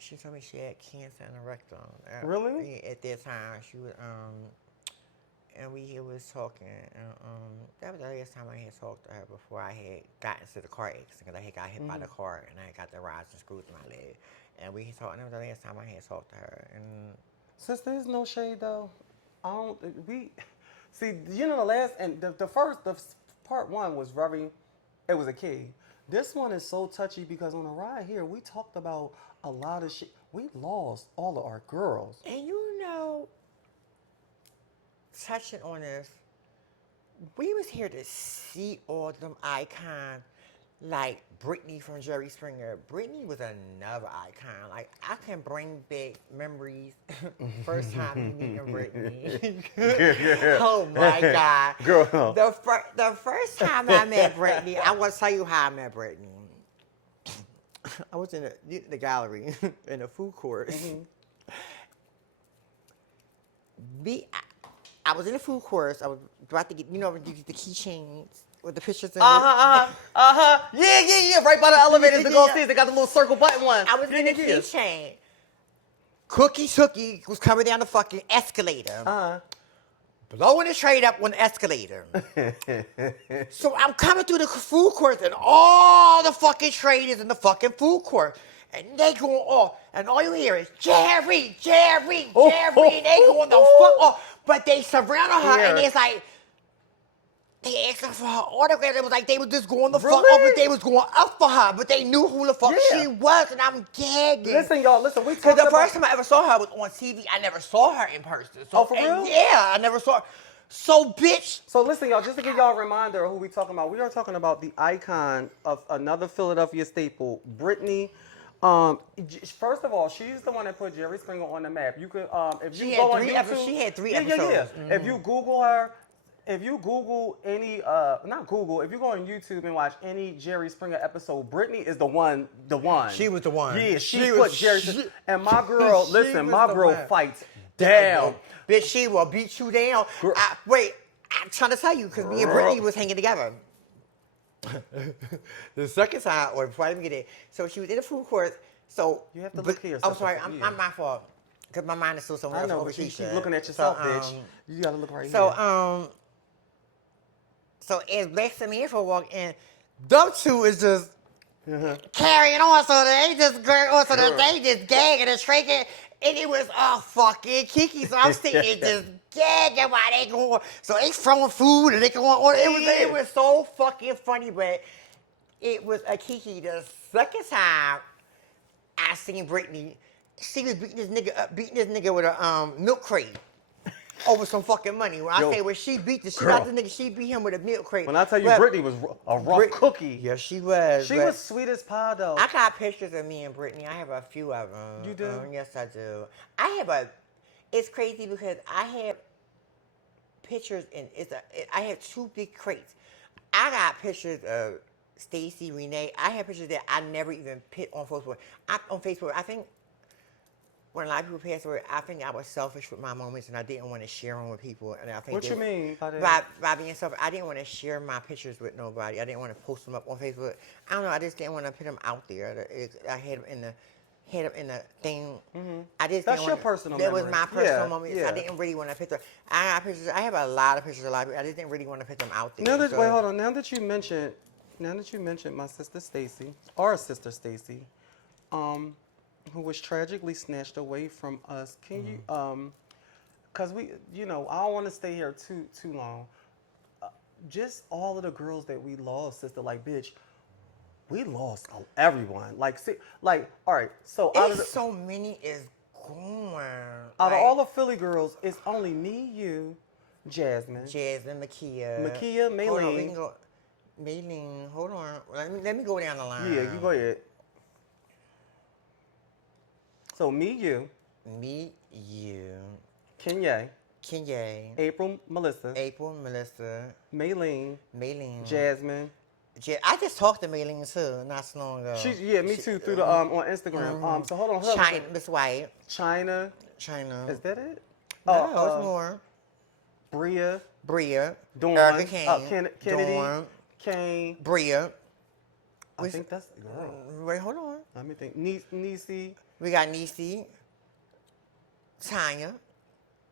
she told me she had cancer in the rectum. Really? At that time, she was and we was talking. And, that was the last time I had talked to her before I had gotten into the car accident, because I had got hit by the car and I got the rods and screws in my leg. And we had talked. And that was the last time I had talked to her. And Sister, there's no shade though. I don't. We see. You know, the last and the part one was very. It was a key. This one is so touchy because on the ride here, we talked about a lot of shit. We lost all of our girls. And you know, touching on this, we was here to see all them icons, like Brittany from Jerry Springer. Brittany was another icon. Like, I can bring back memories. First time you meeting Brittany. Oh my God. Girl. The first time I met Brittany, I want to tell you how I met Brittany. I was in the gallery, in the food court. I was in the food court. I was about to get, you get the keychains with the pictures in it. Yeah. Right by the elevators to go upstairs. They got the little circle button one. I was in the keychain. Cookie was coming down the fucking escalator. Blowing the trade up on the escalator. So I'm coming through the food court, and all the fucking traders in the fucking food court. And they going off. And all you hear is, Jerry. And they going the fuck off. But they surrounded her, and it's like, they asked her for her autograph. It was like they was just going the fuck up, but they was going up for her. But they knew who the fuck she was, and I'm gagging. Listen, y'all. Listen, we Because talking the about... first time I ever saw her was on TV. I never saw her in person. So, for real? Yeah, I never saw her. So, bitch. So listen, y'all, just to give y'all a reminder of who we talking about, we are talking about the icon of another Philadelphia staple, Brittany. First of all, she's the one that put Jerry Springer on the map. You could, if you go on YouTube, she had 3 episodes. Yeah. Mm-hmm. If you Google her, if you Google any, not Google, if you go on YouTube and watch any Jerry Springer episode, Brittany is the one. She was the one. Yeah, she put Jerry Springer. And my girl, listen, my girl fights down. Bitch, she will beat you down. Wait, I'm trying to tell you, because me and Brittany was hanging together. The second time, or before I even get there, so she was in the food court. So you have to look here. I'm sorry, I'm my fault, because my mind is still somewhere else. I know, but you keep looking at yourself, bitch. You gotta look right here. So as Black Samantha walked in, them two is just carrying on, so they just they just gagging and shaking, and it was all fucking kiki. So I'm sitting there just gagging while they going. So they throwing food and they going on. It was so fucking funny, but it was a kiki. The second time I seen Brittany, she was beating this nigga with a milk crate. Over some fucking money. When I say when she beat the shit out of this nigga, she beat him with a milk crate. When I tell you Brittany was a rough cookie. Yeah, she was. She was sweet as pie, though. I got pictures of me and Brittany. I have a few of them. You do? Yes, I do. It's crazy because I have pictures, and I have 2 big crates. I got pictures of Stacy, Renee. I have pictures that I never even put on Facebook. I think when a lot of people passed away, I think I was selfish with my moments, and I didn't want to share them with people. And I think what you mean? By being selfish, I didn't want to share my pictures with nobody. I didn't want to post them up on Facebook. I don't know. I just didn't want to put them out there. I had them in the thing. Mm-hmm. That's your personal memory. That was my personal moment. Yeah. I didn't really want to put them. I got pictures. I have a lot of pictures of a lot of people. I just didn't really want to put them out there. Wait, hold on. Now that you mentioned my sister Stacy, our sister Stacy, who was tragically snatched away from us. Can you, because we, I don't want to stay here too long. Just all of the girls that we lost, sister, like, bitch, we lost everyone. All right, so so many is gone. Out of all the Philly girls, it's only me, you, Jasmine, Makia, Maylene. Maylene, hold on. Let me go down the line. Yeah, you go ahead. So me, you, Me, you, Kenya, Kenya, April, Melissa, April, Melissa, Maylene, Maylene. Jasmine. I just talked to Maylene too, not so long ago. Me too, through the on Instagram. So hold on, China, Miss White. China. China. Is that it? No, it's more. Bria, Bria. Dawn, Erica Kane. Kennedy, Dawn. Kane. Bria. I think that's the girl. Wait, hold on. Let me think. Nisi. We got Nisi. Tanya.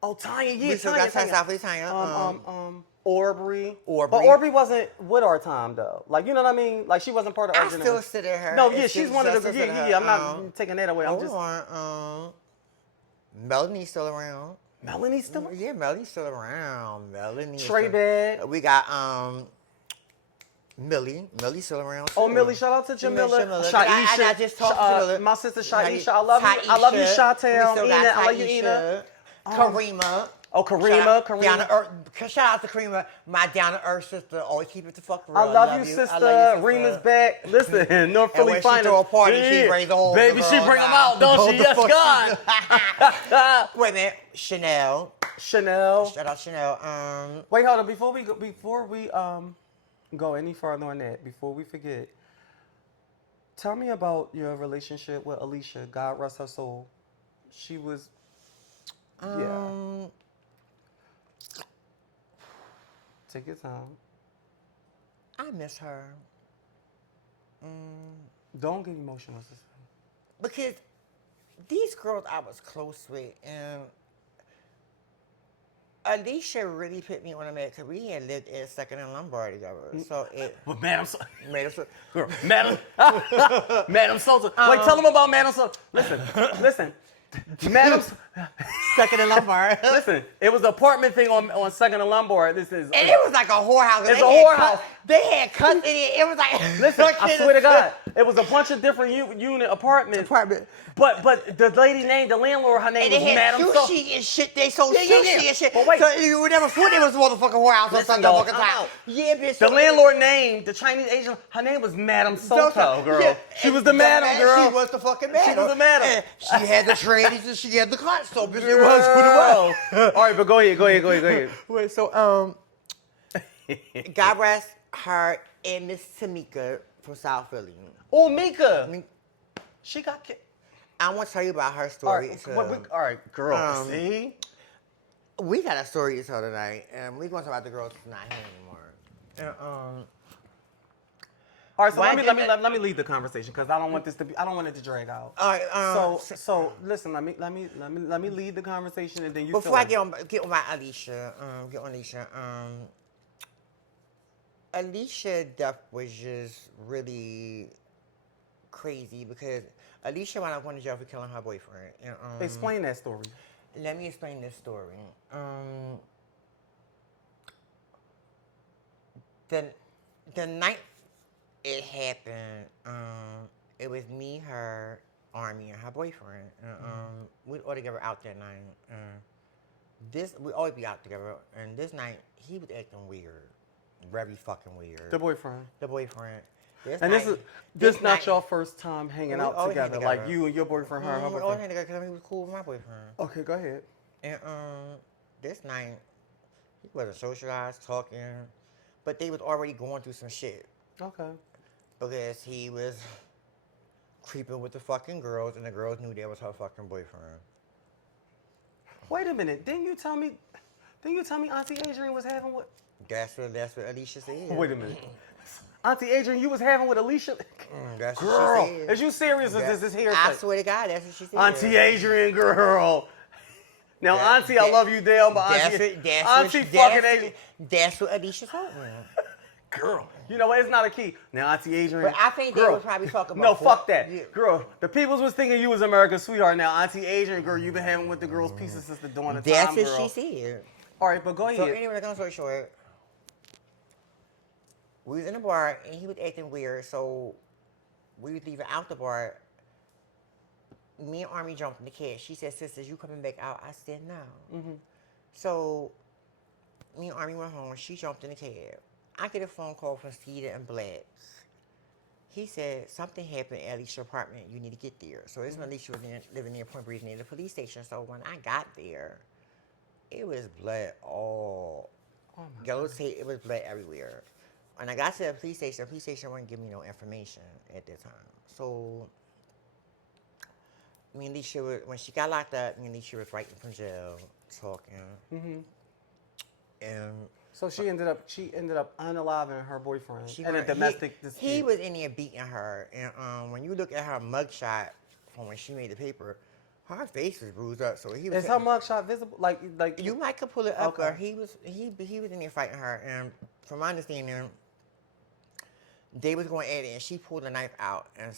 Oh, Tanya, yeah, We still got Tanya. Aubrey. Aubrey. But Aubrey wasn't with our time though. Like, you know what I mean? Like, she wasn't part of our I generation. still sit at her. No, yeah, she's one of the. Yeah. I'm not Um, taking that away. I'm Hold just. on. Melanie's still around. Melanie's still. Yeah, Melanie's still around. Melanie. Trey Bad. We got Millie. Millie's still around. Oh, too. Millie, shout out to Jamila. Jamila. Shaisha. I just talked to Jamila. My sister Shaisha. I love you. I love you, We Shawtown. still Ena, got I love you, Ena. Karima. Oh, Karima. Down to earth. Shout out to Karima, my down to earth sister. Always keep it the fuck real. I love you, sister. Reema's back. Listen, North Philly when she finest. throw a party, she raise the whole Baby, she bring them out, don't she? Yes, God. Wait a minute, Chanel. Chanel. Shout out Chanel. Wait, hold on. Before we go any further on that, before we forget, tell me about your relationship with Alicia. God rest her soul. She was. Yeah. Take your time. I miss her. Don't get emotional, sister. Because these girls I was close with, and Alicia really put me on a map because we had lived at Second and Lombard together. So it But Madam, made us. girl, Madam, Madam Sosa. Wait, tell them about Madam Sosa. Listen, Madam. Second and Lombard. Listen, it was an apartment thing on Second and Lombard. This is. And it was like a whorehouse. It's a whorehouse. They had cuts in it. It was like. Listen, I swear to God, it was a bunch of different unit apartments. But the lady named the landlord, her name And was they had Madam Sosa. sushi and shit. They sold Yeah, sushi and shit. But wait. So you would never thought it was a motherfucking whorehouse on Listen, Sunday though, fucking I'm time. out. Yeah, bitch. The landlord name, the Chinese Asian, her name was Madam Soto, girl. Yeah, She and was the madam, girl. She was the fucking madam. She was the madam. And she had the trannies and she had the cuts. So bitch, it was who it was. All right, but go ahead. Wait, so God rest her and Miss Tamika from South Philly. Oh, Mika. She got kicked. I want to tell you about her All story. right, all right, girl. See? We got a story to tell tonight, and we're going to talk about the girls that's not here anymore. All right, so Why let me lead the conversation because I don't want it to drag out. All right, So listen, let me lead the conversation and then you. Before I get on my Alicia, Alicia death was just really crazy because Alicia wound up going to jail for killing her boyfriend. Explain that story. Let me explain this story. The night it happened, it was me, her, Army, and her boyfriend. We all together out that night. We always be out together, and this night he was acting weird, very fucking weird. The boyfriend. This not your first time hanging out together, like you and your boyfriend, her, and her We always boyfriend. hang together because he was cool with my boyfriend. Okay, go ahead. And this night he wasn't socialized, talking, but they was already going through some shit. Okay. Because he was creeping with the fucking girls, and the girls knew that was her fucking boyfriend. Wait a minute. Didn't you tell me Auntie Adrian was having what? That's what Alicia said. Wait a minute. Auntie Adrian, you was having with Alicia? That's Girl, what she said. is you serious or is this hearsay? I swear to God, that's what she said. Auntie Adrian, girl. Now, Auntie, I love you, Dale, but Auntie fucking Adrian. That's what Alicia told me. Girl, you know what? It's not a key. Now, Auntie Adrian. But I think they would probably talk about. No, fuck that. Yeah. Girl, the peoples was thinking you was America's sweetheart. Now, Auntie Adrian, girl, you been having with the girls' pieces since the dawn of time, That's girl. what she said. All right, but go ahead. So anyway, long story short, we was in the bar and he was acting weird. So we was leaving out the bar. Me and Army jumped in the cab. She said, "Sisters, you coming back out?" I said, "No." So me and Army went home. She jumped in the cab. I get a phone call from Cedar and Blacks. he said something happened at Alicia's apartment. You need to get there. So this when Alicia was living near Point Breeze near the police station. So when I got there, it was blood all. Yellow tape. It was blood everywhere. When I got to the police station wouldn't give me no information at that time. So me and Alicia, when she got locked up, me and Alicia was writing from jail, talking, and. So she ended up unaliving her boyfriend and a domestic dispute. He was in there beating her, and when you look at her mugshot from when she made the paper, her face was bruised up. So he was. Is her mugshot visible? Like you might could pull it up. Okay. He was in there fighting her, and from my understanding, they was going at it, and she pulled the knife out, and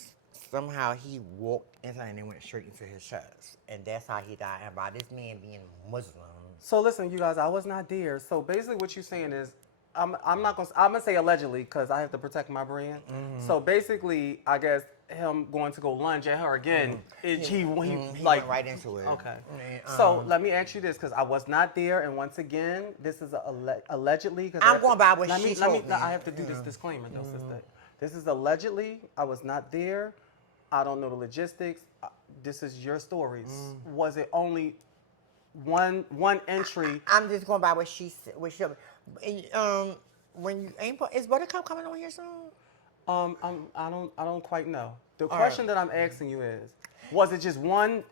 somehow he walked inside and it went straight into his chest, and that's how he died. And by this man being Muslim. So listen, you guys, I was not there. So basically, what you're saying is, I'm gonna say allegedly because I have to protect my brand. So basically, I guess him going to go lunge at her again, he like went right into it. Okay. So let me ask you this because I was not there, and once again, this is allegedly. I'm going by what she told me. I have to do this disclaimer though, sister. This is allegedly. I was not there. I don't know the logistics. This is your stories. Was it only one entry? I'm just going by what she said. When you ain't is Buttercup coming on here soon? I don't quite know. The question that I'm asking you is, was it just one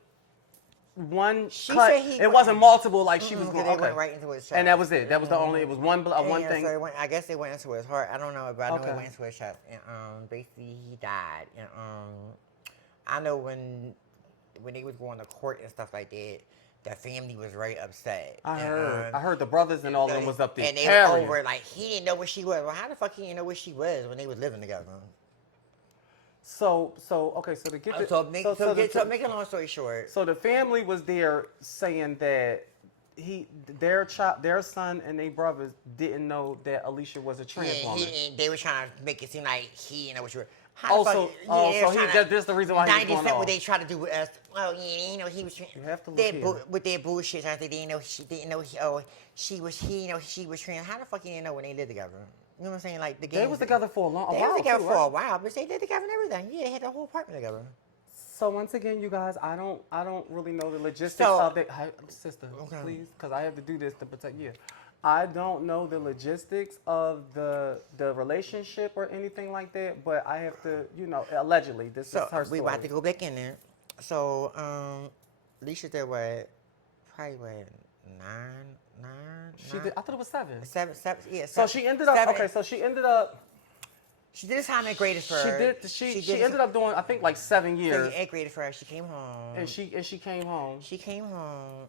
She cut? said It wasn't multiple like she was going. They Okay. went right into his chest. And that was it. That was the only. It was one thing. So I guess they went into his heart. I don't know, but I know Okay. it went into his chest. And basically he died. And I know when they was going to court and stuff like that, the family was very upset. I heard the brothers and all of them was up there. And they were over like he didn't know where she was. Well, how the fuck he didn't know where she was when they was living together? So okay. So to get the, make a long story short. So the family was there saying that their son and their brothers didn't know that Alicia was a trans woman. They were trying to make it seem like he didn't know what she was. That's the reason why he was going off. What they try to do with us. Well, you know, he was. You have to look here. With their bullshit, I think they didn't know she was trans. How the fuck you didn't know when they lived together? You know what I'm saying? Like the game. They was together for a while. They was together for a while, but they lived together and everything. Yeah, they had the whole apartment together. So once again, you guys, I don't really know the logistics of it. Sister, please, because I have to do this to protect you. I don't know the logistics of the relationship or anything like that, but I have to, allegedly, this is her story. We about to go back in there. So, Alicia did probably nine? She did. I thought it was 7. 7, yeah. So she ended up. 7. Okay, so she ended up. She did time at graded for her. She ended up doing, I think, like 7 years. So 8 graded for her. She came home. And she came home. She came home.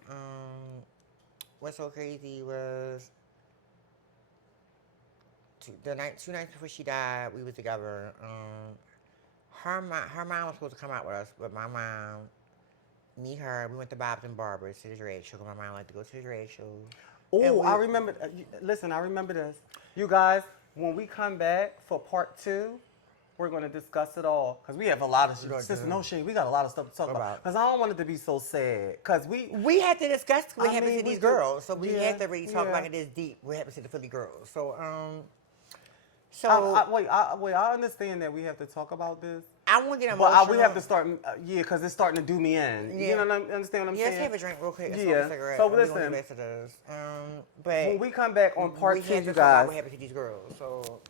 What's so crazy was 2 nights before she died, we was together. Her mom was supposed to come out with us, but my mom, me, her, we went to Bob's and Barbara's to the drag show. My mom liked to go to the drag show. Oh, I remember. Listen, I remember this. You guys, when we come back for part 2, we're going to discuss it all. Because we have a lot of shit. Sister, no shade. We got a lot of stuff to talk about. Because I don't want it to be so sad. Because we had to discuss what happened to these girls. So we had to really talk about it this deep. What happened to the Philly girls. So, I understand that we have to talk about this. I want to get emotional. But we have to start, because it's starting to do me in. Yeah. You know what I understand what I'm saying? Let's have a drink real quick. Yeah. So listen, but when we come back on part 2, you talk about guys. what happened to these girls. So.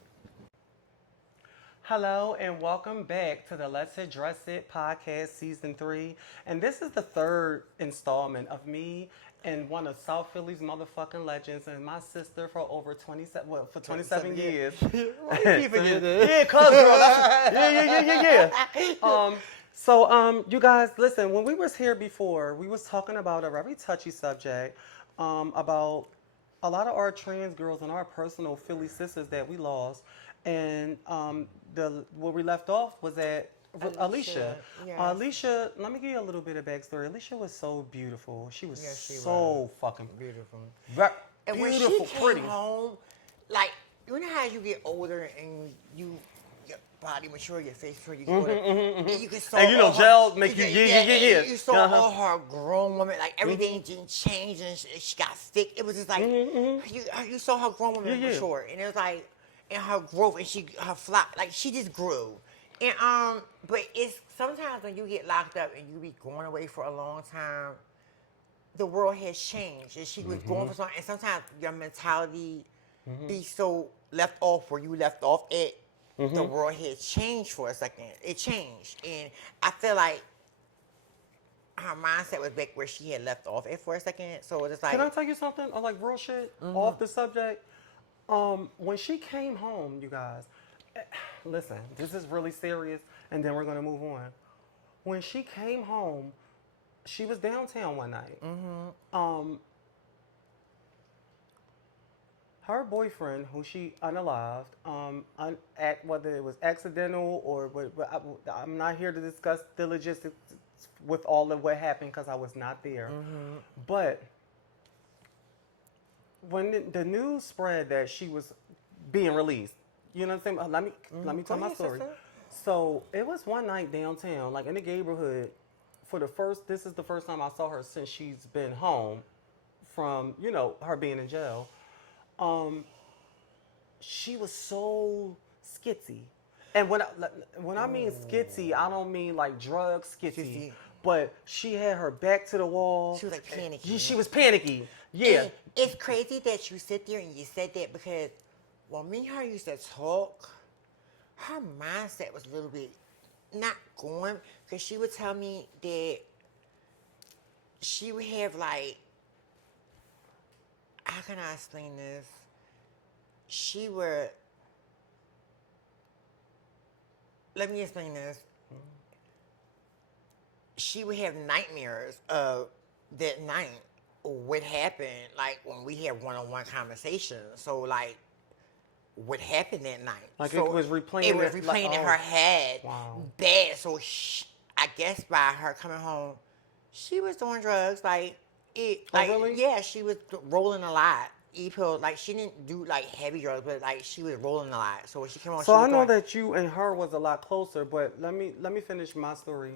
Hello and welcome back to the Let's Address It podcast season 3. And this is the 3rd installment of me and one of South Philly's motherfucking legends and my sister for over 27 years. Yeah, cuz girl. Yeah. You guys, listen, when we was here before, we was talking about a very touchy subject about a lot of our trans girls and our personal Philly sisters that we lost. And where we left off was at Alicia. Yes. Alicia, let me give you a little bit of backstory. Alicia was so beautiful. She was fucking beautiful. And beautiful, when she pretty. Came home, like, you know how you get older and your body mature, your face mature, you get older. And you can saw and gel make you, yeah. You saw all her grown woman, like everything didn't change and she got thick. It was just like, you saw her grown woman mature. And it was like, and her growth and her flop, like she just grew. And but it's sometimes when you get locked up and you be going away for a long time, the world has changed. And she was going for something, and sometimes your mentality be so left off where you left off at. The world had changed for a second. It changed, and I feel like her mindset was back where she had left off at for a second. So it's like, Can I tell you something? Like real shit off the subject. When she came home, you guys, listen, this is really serious, and then we're gonna move on. When she came home, she was downtown one night. Her boyfriend, who she unalived, whether it was accidental or I'm not here to discuss the logistics with all of what happened because I was not there. But when the news spread that she was being released, you know what I'm saying? Let me tell Go my ahead, story. sister. So it was one night downtown, like in the neighborhood. This is the first time I saw her since she's been home from, her being in jail. She was so skitsy. And when I mean skitsy, I don't mean like drug skitsy. But she had her back to the wall. she was like panicky. She was panicky. Yeah. And it's crazy that you sit there and you said that because when me and her used to talk, her mindset was a little bit not going because she would tell me that she would have like, how can I explain this? She would, let me explain this. She would have nightmares of that night, what happened, like when we had one-on-one conversations. So like, what happened that night? Like so it was replaying. It was replaying in her head. Wow. Bad. So I guess by her coming home, she was doing drugs. Like it. Like really? yeah, she was rolling a lot. E-pill. Like she didn't do like heavy drugs, but like she was rolling a lot. So when she came on, So she I was know doing, that you and her was a lot closer, but let me finish my story.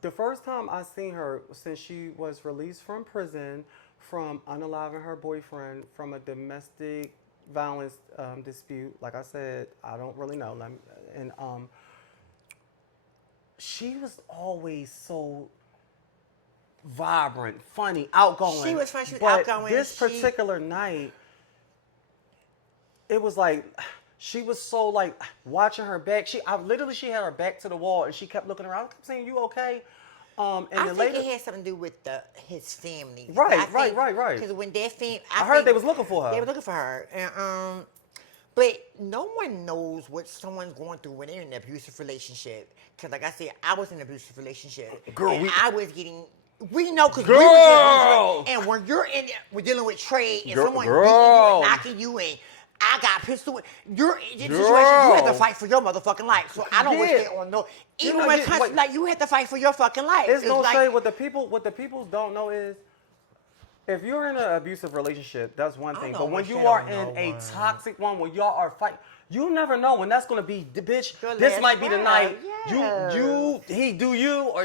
The first time I seen her since she was released from prison from unaliving her boyfriend from a domestic violence dispute. Like I said, I don't really know. And she was always so vibrant, funny, outgoing. She was funny. She was but outgoing. This particular night, it was like she was so like watching her back. She had her back to the wall and she kept looking around. I kept saying, "You okay?" And I then think later, it had something to do with his family. Right. Because when that family, I heard they was looking for her. They were looking for her, and but no one knows what someone's going through when they're in an abusive relationship. Because like I said, I was in an abusive relationship, Girl, and we- I was getting. We know because we Girl! were just, and when you're in, we're dealing with trade and someone beating you Girl! and knocking you in. I got pistol. You're in this situation. You Girl! have to fight for your motherfucking life. So I don't wish Yeah. that on no. You Even know, when you- it comes, wait. like you have to fight for your fucking life. It's no like, say what the people don't know is if you're in an abusive relationship, that's one I thing. don't But when wish you that are on in no a one. toxic one where y'all are fighting, you never know when that's gonna be the bitch. Your This last might be the ride, night yes. he do you or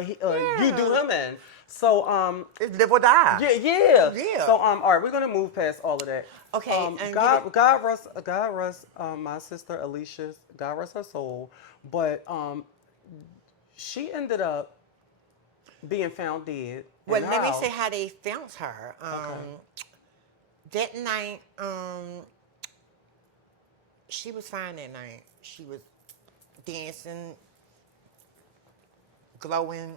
you do him in. So it's live or die. yeah. Yeah. So all right, we're gonna move past all of that. Okay, and God rest my sister Alicia's, God rest her soul. But she ended up being found dead. Well, in her let me house. say how they found her. That night, she was fine that night. She was dancing, glowing.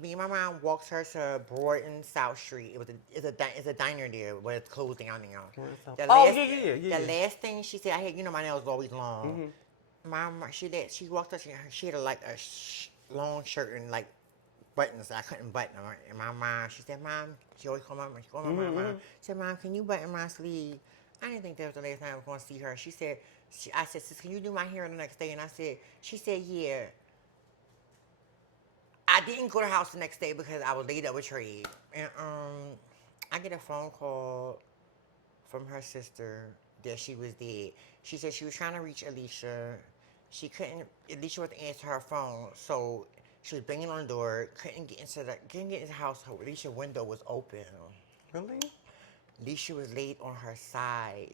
Me and my mom walked her to Broad and South Street. It's a diner there, but it's closed down now. Yeah. The last thing she said, my nails are always long. My mom, she walked up. She had long shirt and like buttons. I couldn't button them. And my mom, she said, "Mom," she always called my mom. She said, "Mom, can you button my sleeve?" I didn't think that was the last time I was going to see her. She said, I said, "Sis, can you do my hair the next day?" And she said, "Yeah." I didn't go to the house the next day because I was laid up with trade. And I get a phone call from her sister that she was dead. She said she was trying to reach Alicia. Alicia wouldn't answer her phone. So she was banging on the door, couldn't get into the house. Alicia's window was open. Really? Alicia was laid on her side.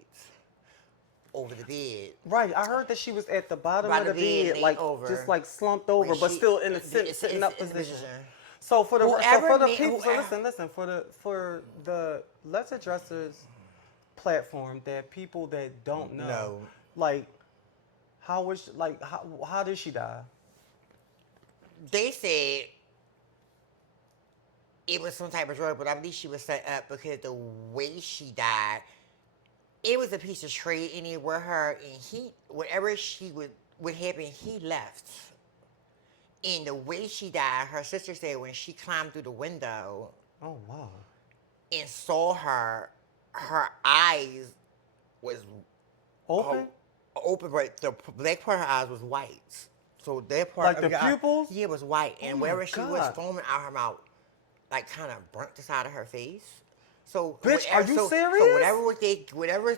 over the bed. Right, I heard that she was at the bottom By of the the bed, bed, laid like over. just like slumped over, When but she- still in the it's sitting up in the position. position. So for the Whoever people, so whoever- listen, for the Let's Addressers platform, that people that don't know, No. like how did she die? They said it was some type of drug, but I believe she was set up because the way she died, it was a piece of trade in it with her, and whatever she would happen, he left. And the way she died, her sister said when she climbed through the window Oh wow. and saw her eyes was Open? open, but the black part of her eyes was white. So that part Like of the your eye- pupils? yeah, it was white, and Oh my wherever she was God. foaming out her mouth, like kind of burnt the side of her face. So Bitch, are you So serious? whatever was they, whatever,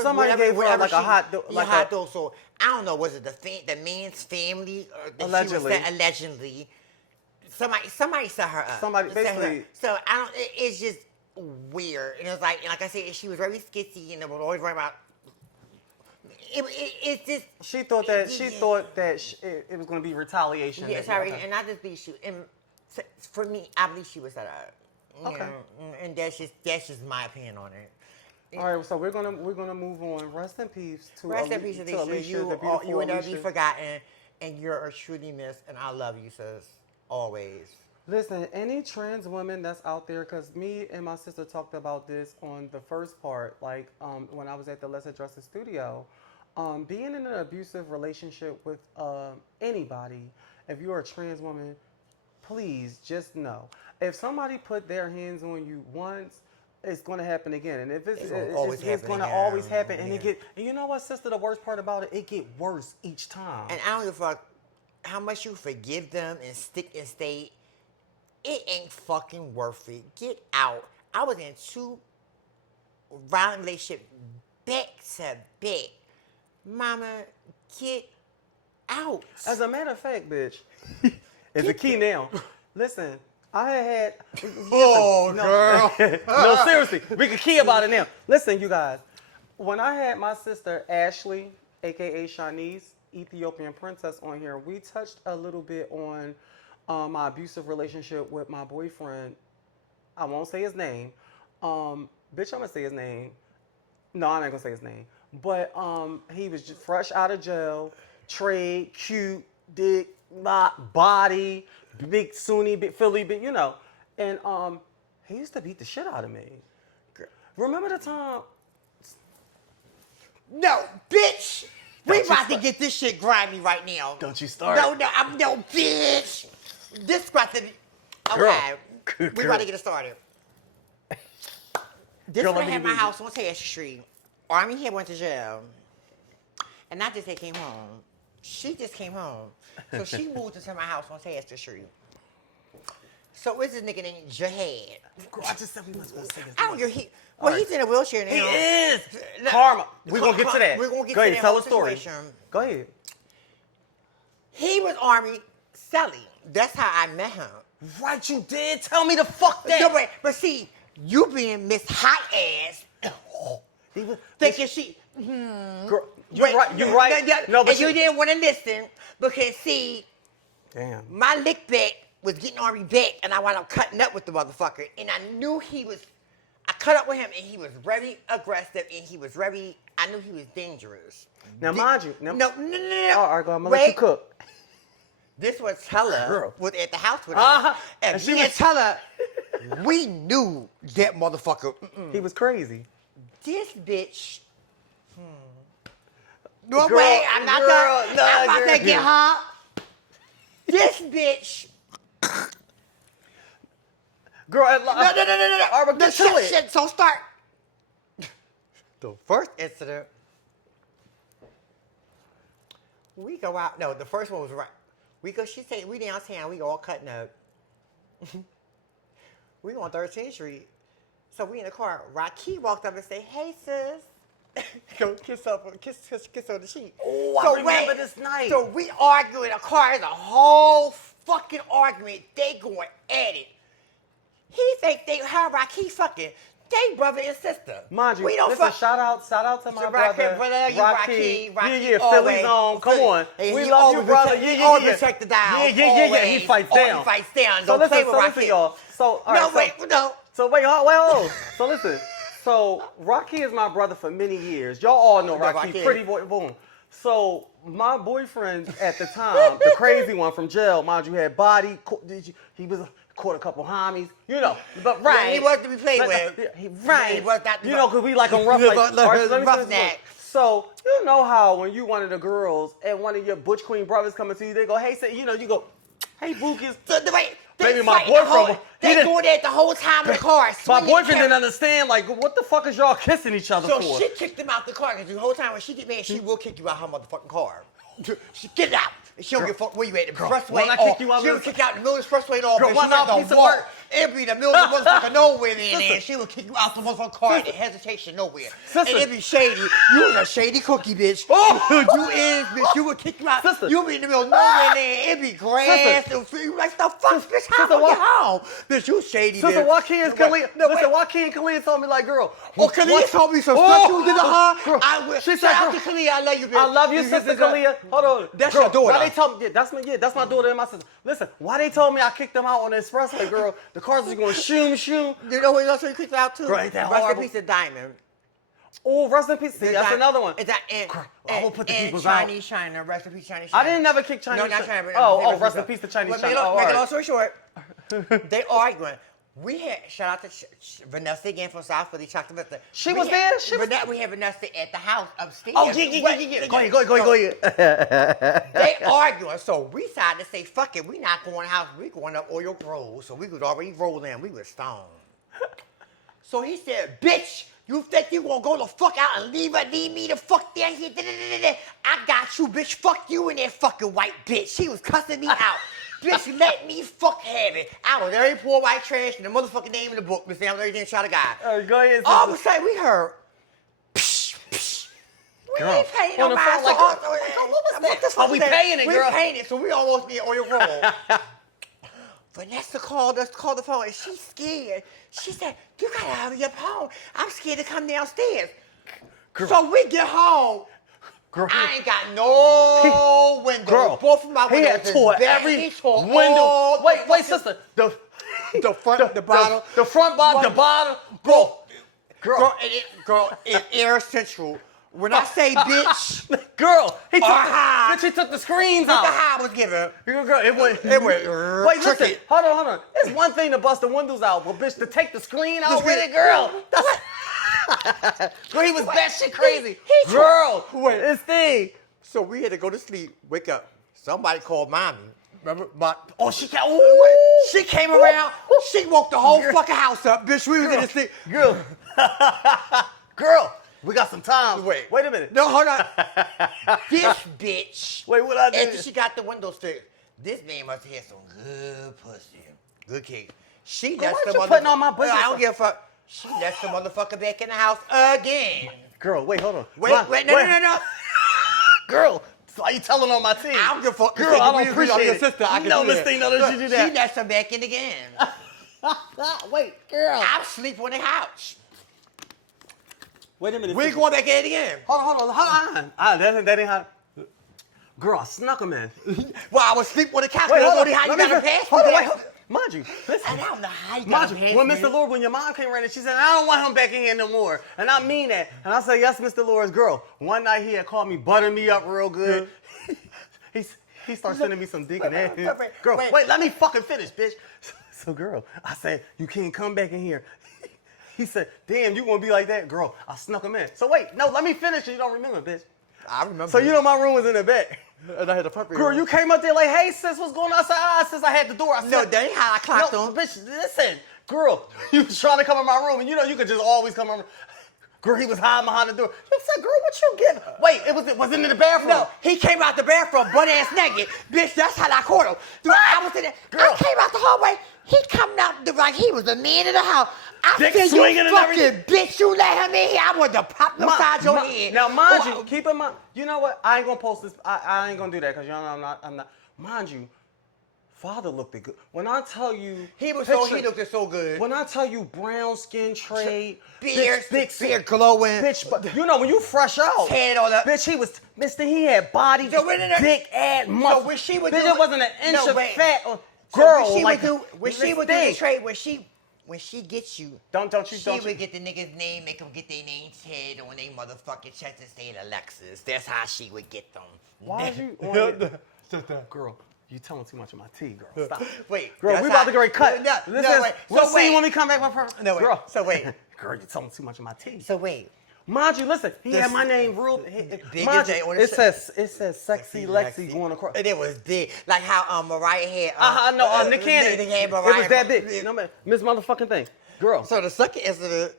somebody gave her, like, a hot dog, like hot a- dog. So I don't know, was it the man's family or that Allegedly. She was allegedly? Somebody set her up. Somebody- Set her up. basically- So I don't. It's just weird, and it was like I said, she was very skitsy, and they was always worried about. It's just. She thought that Yeah. it was going to be retaliation. Yeah, that- sorry, okay. and not just be she. And for me, I believe she was set up. You Okay. know, and that's just my opinion on it. All right, so we're gonna move on. Rest in peace to Rest in peace, to Alicia. Alicia, the You beautiful will never be Alicia. forgotten, and you're a truly missed. And I love you, sis, always. Listen, any trans women that's out there, because me and my sister talked about this on the first part, like when I was at the Let's Address the studio, being in an abusive relationship with anybody, if you're a trans woman, please just know, if somebody put their hands on you once, it's going to happen again, and if it's gonna always it's happen going to again. always happen, and Yeah. and you know what, sister, the worst part about it get worse each time. And I don't give a fuck how much you forgive them and stick and stay. It ain't fucking worth it. Get out. I was in 2 violent relationships back to back. Mama, get out. As a matter of fact, bitch, it's a key now. Listen, I had. Oh, no, no, seriously, we can key about it now. Listen, you guys, when I had my sister Ashley, aka Shanice, Ethiopian Princess, on here, we touched a little bit on my abusive relationship with my boyfriend. I won't say his name. Bitch, I'm gonna say his name. No, I'm not gonna say his name. But he was just fresh out of jail, trade, cute, dick, body, big Sunni, big Philly, big, you know. And he used to beat the shit out of me. Remember the time? No, bitch. We Don't you about to start. get this shit grimy right now. Don't you start. No, bitch. This about to be. Girl. Okay. Good We girl. about to get it started. This Girl, one let me had my leave you. house on Tash Street. Army here went to jail. And not just they came home. She just came home. So she moved into my house on Tash Street. So it's this nigga named Jihad. Girl, I just said we wasn't gonna say his I don't name. give well, he's in a wheelchair now. He is. Look, Karma. We're gonna get to that. We're gonna get Go to ahead, that tell whole a story. situation. Go ahead. He was Army Sally. That's how I met him. Right, you did. Tell me to fuck that. No, but see, you being Miss Hot Ass, He was, thinking she. girl, you're right. You're right. No, but and you didn't want to listen because see, Damn. my lick back was getting Army back, and I wound up cutting up with the motherfucker, and I knew he was. I cut up with him, and he was very aggressive, and he was very. I knew he was dangerous. Now, mind you. Now, No. All right, go. I'm gonna let you cook. This was Teller Girl. was at the house with Uh-huh. us. And, And she me and was- Teller, we knew that motherfucker. He was crazy. This bitch. No Girl, way, I'm not girl, gonna. no, I'm about girl. to get her. This bitch. Girl, No. All right, get to it. Shit, so start. The first incident. We go out. No, the first one was right. We go. She said we downtown. We all cutting up. We on 13th Street. So we in the car. Raquel walked up and said, "Hey sis." Go kiss on the sheet. Oh, I remember this night. So we argue in the car. It's a whole fucking argument. They going at it. He think her Raquel fucking. They brother and sister. Mind you, we don't listen, fuck. shout out to my Rocky, brother, you Rocky, yeah, Philly's on. Come on, Hey, we he love you, brother. He always protect the dial. Yeah. He fights down. He fights down. So Don't play with listen, Rocky. y'all. So all right, No. So wait, hold on. So listen. So Rocky is my brother for many years. Y'all all know Rocky, pretty boy, boom. So my boyfriend at the time, the crazy one from jail, mind you, had body. He was caught a couple homies, you know. But right, he wasn't to be played with. He was not. You know, cause we like him rough, like roughneck. So you know how when you one of the girls and one of your butch queen brothers coming to you, they go, hey, say, you know, you go, hey, Bookies. Baby, my boyfriend. They go there the whole time in the car. My boyfriend didn't understand, like, what the fuck is y'all kissing each other for? So she kicked him out the car, because the whole time when she get mad, she will kick you out her motherfucking car. She get out. She don't give a fuck where you at, the expressway. She will kick you out in the middle of the expressway and all. Girl, she not to walk. It'd be the middle of the motherfucker nowhere there. She will kick you out the motherfucking car and hesitation nowhere. And it'd be shady. You was a shady cookie, bitch. You is, bitch. You would kick you out. You be in the middle of nowhere there. It'd be grass. You like, the fuck, bitch, how do I get home? Bitch, you shady, bitch. Sister, why Key and Kalia told me, like, girl. Kalia told me some stuff you did to her. She said, shout out to Kalia, I love you, bitch. I love you, sister Kalia. Hold on. That's your daughter. Why they told me, that's my daughter and my sister. Listen, why they told me I kicked them out on the expressway, girl? The cars was going shoom. You know who else you kicked out too? Right, that Rest horrible. in peace of Diamond. Oh, rest in peace. See, that's another one. I will put the people's Chinese China. Rest in peace, Chinese I China. didn't never kick Chinese. No, not China. Oh, rest in peace to Chinese China. Make it long story short, they arguing. We had, shout out to Vanessa again from South Philly, Chocolate Vista. She was there? We had Vanessa at the house upstairs. Oh, yeah. Go ahead. They arguing, so we decided to say, fuck it, we not going house, we going up Oil Grove. So we was already rolling, we was stoned. So he said, bitch, you think you gonna go the fuck out and leave me the fuck down here? I got you, bitch, fuck you and that fucking white bitch. He was cussing me out. Bitch, let me fuck have it. I was very poor white trash and the motherfucking name in the book. Miss Sam, everything shot a guy. Go ahead. All of a sudden, we heard, psh, psh. We ain't paying no mind. What was that? Oh, we paying it, girl. We paying it, so we almost be Oil Grove. Vanessa called the phone, and she's scared. She said, you gotta hurry up home. I'm scared to come downstairs. Girl. So we get home. Girl, I ain't got no windows. Girl, both of my windows. He had tore every window. Wait, sister. The front, the bottom. The front, bottom, the bottom. Girl, in Air Central. When I say bitch, girl, he took the screens out. What the high was given. Girl, it went. Wait, listen, hold on. It's one thing to bust the windows out, but bitch, to take the screen out with it, girl. Girl, he was batshit crazy. Girl, this thing. So we had to go to sleep, wake up. Somebody called mommy. Remember? She came around. She woke the whole fucking house up, bitch. We was in the sleep. Girl. We got some time. Wait a minute. No, hold on. This bitch. Wait, what I did? After she got the window fixed, this man must have had some good pussy. Good cake. She left the motherfucker. Putting on my business? I don't give a fuck. She left the motherfucker back in the house again. Girl, wait, hold on. Wait, no. Girl, so are you telling on my team? I don't give a fuck. Girl, I don't appreciate your it. sister. I can no, Miss Thing, no, she do that. She left him back in again. Wait, girl. I'm sleeping on the couch. Wait a minute. We going back in again. Hold on. That ain't how. Girl, I snuck him in. Well, I was sleeping on the couch. Wait, hold on. How you got a pass? Hold on. Mind you, listen. I don't know how you got a pass. When Mr. Lord, when your mom came around and she said, I don't want him back in here no more. And I mean that. And I said, yes, Mr. Lord's girl. One night he had called me, butter me up real good. He started sending me some dick and ass. Girl, wait, let me fucking finish, bitch. So, girl, I said, you can't come back in here. He said, damn, you gonna be like that? Girl, I snuck him in. So wait, no, let me finish. You don't remember, bitch. I remember. So you know my room was in the back. And I had the front room. Girl, you came up there like, hey, sis, what's going on? I said, sis, I had the door. I said, no, that ain't how I clocked on. Bitch, listen. Girl, you was trying to come in my room, and you know you could just always come in. Girl, he was hiding behind the door. I said, girl, what you getting? Wait, it wasn't in the bathroom. No, he came out the bathroom, butt-ass naked. Bitch, that's how I caught him. Dude, I was in there. I came out the hallway. He coming out like he was the man of the house. I Dick said, swinging you fucking bitch, you let him in here. I wanted to pop him upside your head. Now, mind you, keep in mind, you know what? I ain't gonna post this. I ain't gonna do that because you know I'm not. Mind you, father looked good. When I tell you, He looked so good. When I tell you brown skin trade, Beard big glowing. bitch, but you know when you fresh out, head on up. bitch, he was, Mister, he had body, big ass muscle. So when she would bitch, do it wasn't an inch of fat. Girl, So when she would do the trade, when she gets you, she would get the nigga's name, make them get their name said on their motherfucking chest and say Alexis. That's how she would get them. Why is you on girl? You telling too much of my tea, girl. Stop. Wait, girl, we about to get ready cut. Wait. We'll see when we come back, my friend. No, wait. Girl, So wait. Girl, you telling too much of my tea. So wait. Mind you, listen, he had my name real big. It says Sexy Lexi going across. And it was big. Like how Mariah had Nick Cannon. It was that big. No man, Miss motherfucking thing. Girl. So the second incident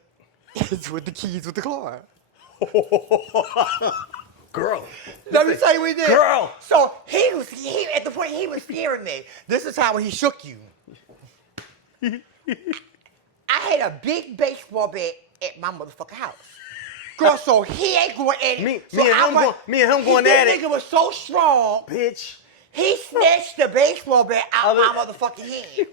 is with the keys with the car. Girl. Let me tell you what he did. Girl. So he at the point he was scaring me. This is how he shook you. I had a big baseball bat at my motherfucking house. Girl, so he ain't going at it. Me and him going at it. This nigga was so strong, bitch. He snatched the baseball bat out my motherfucking hand.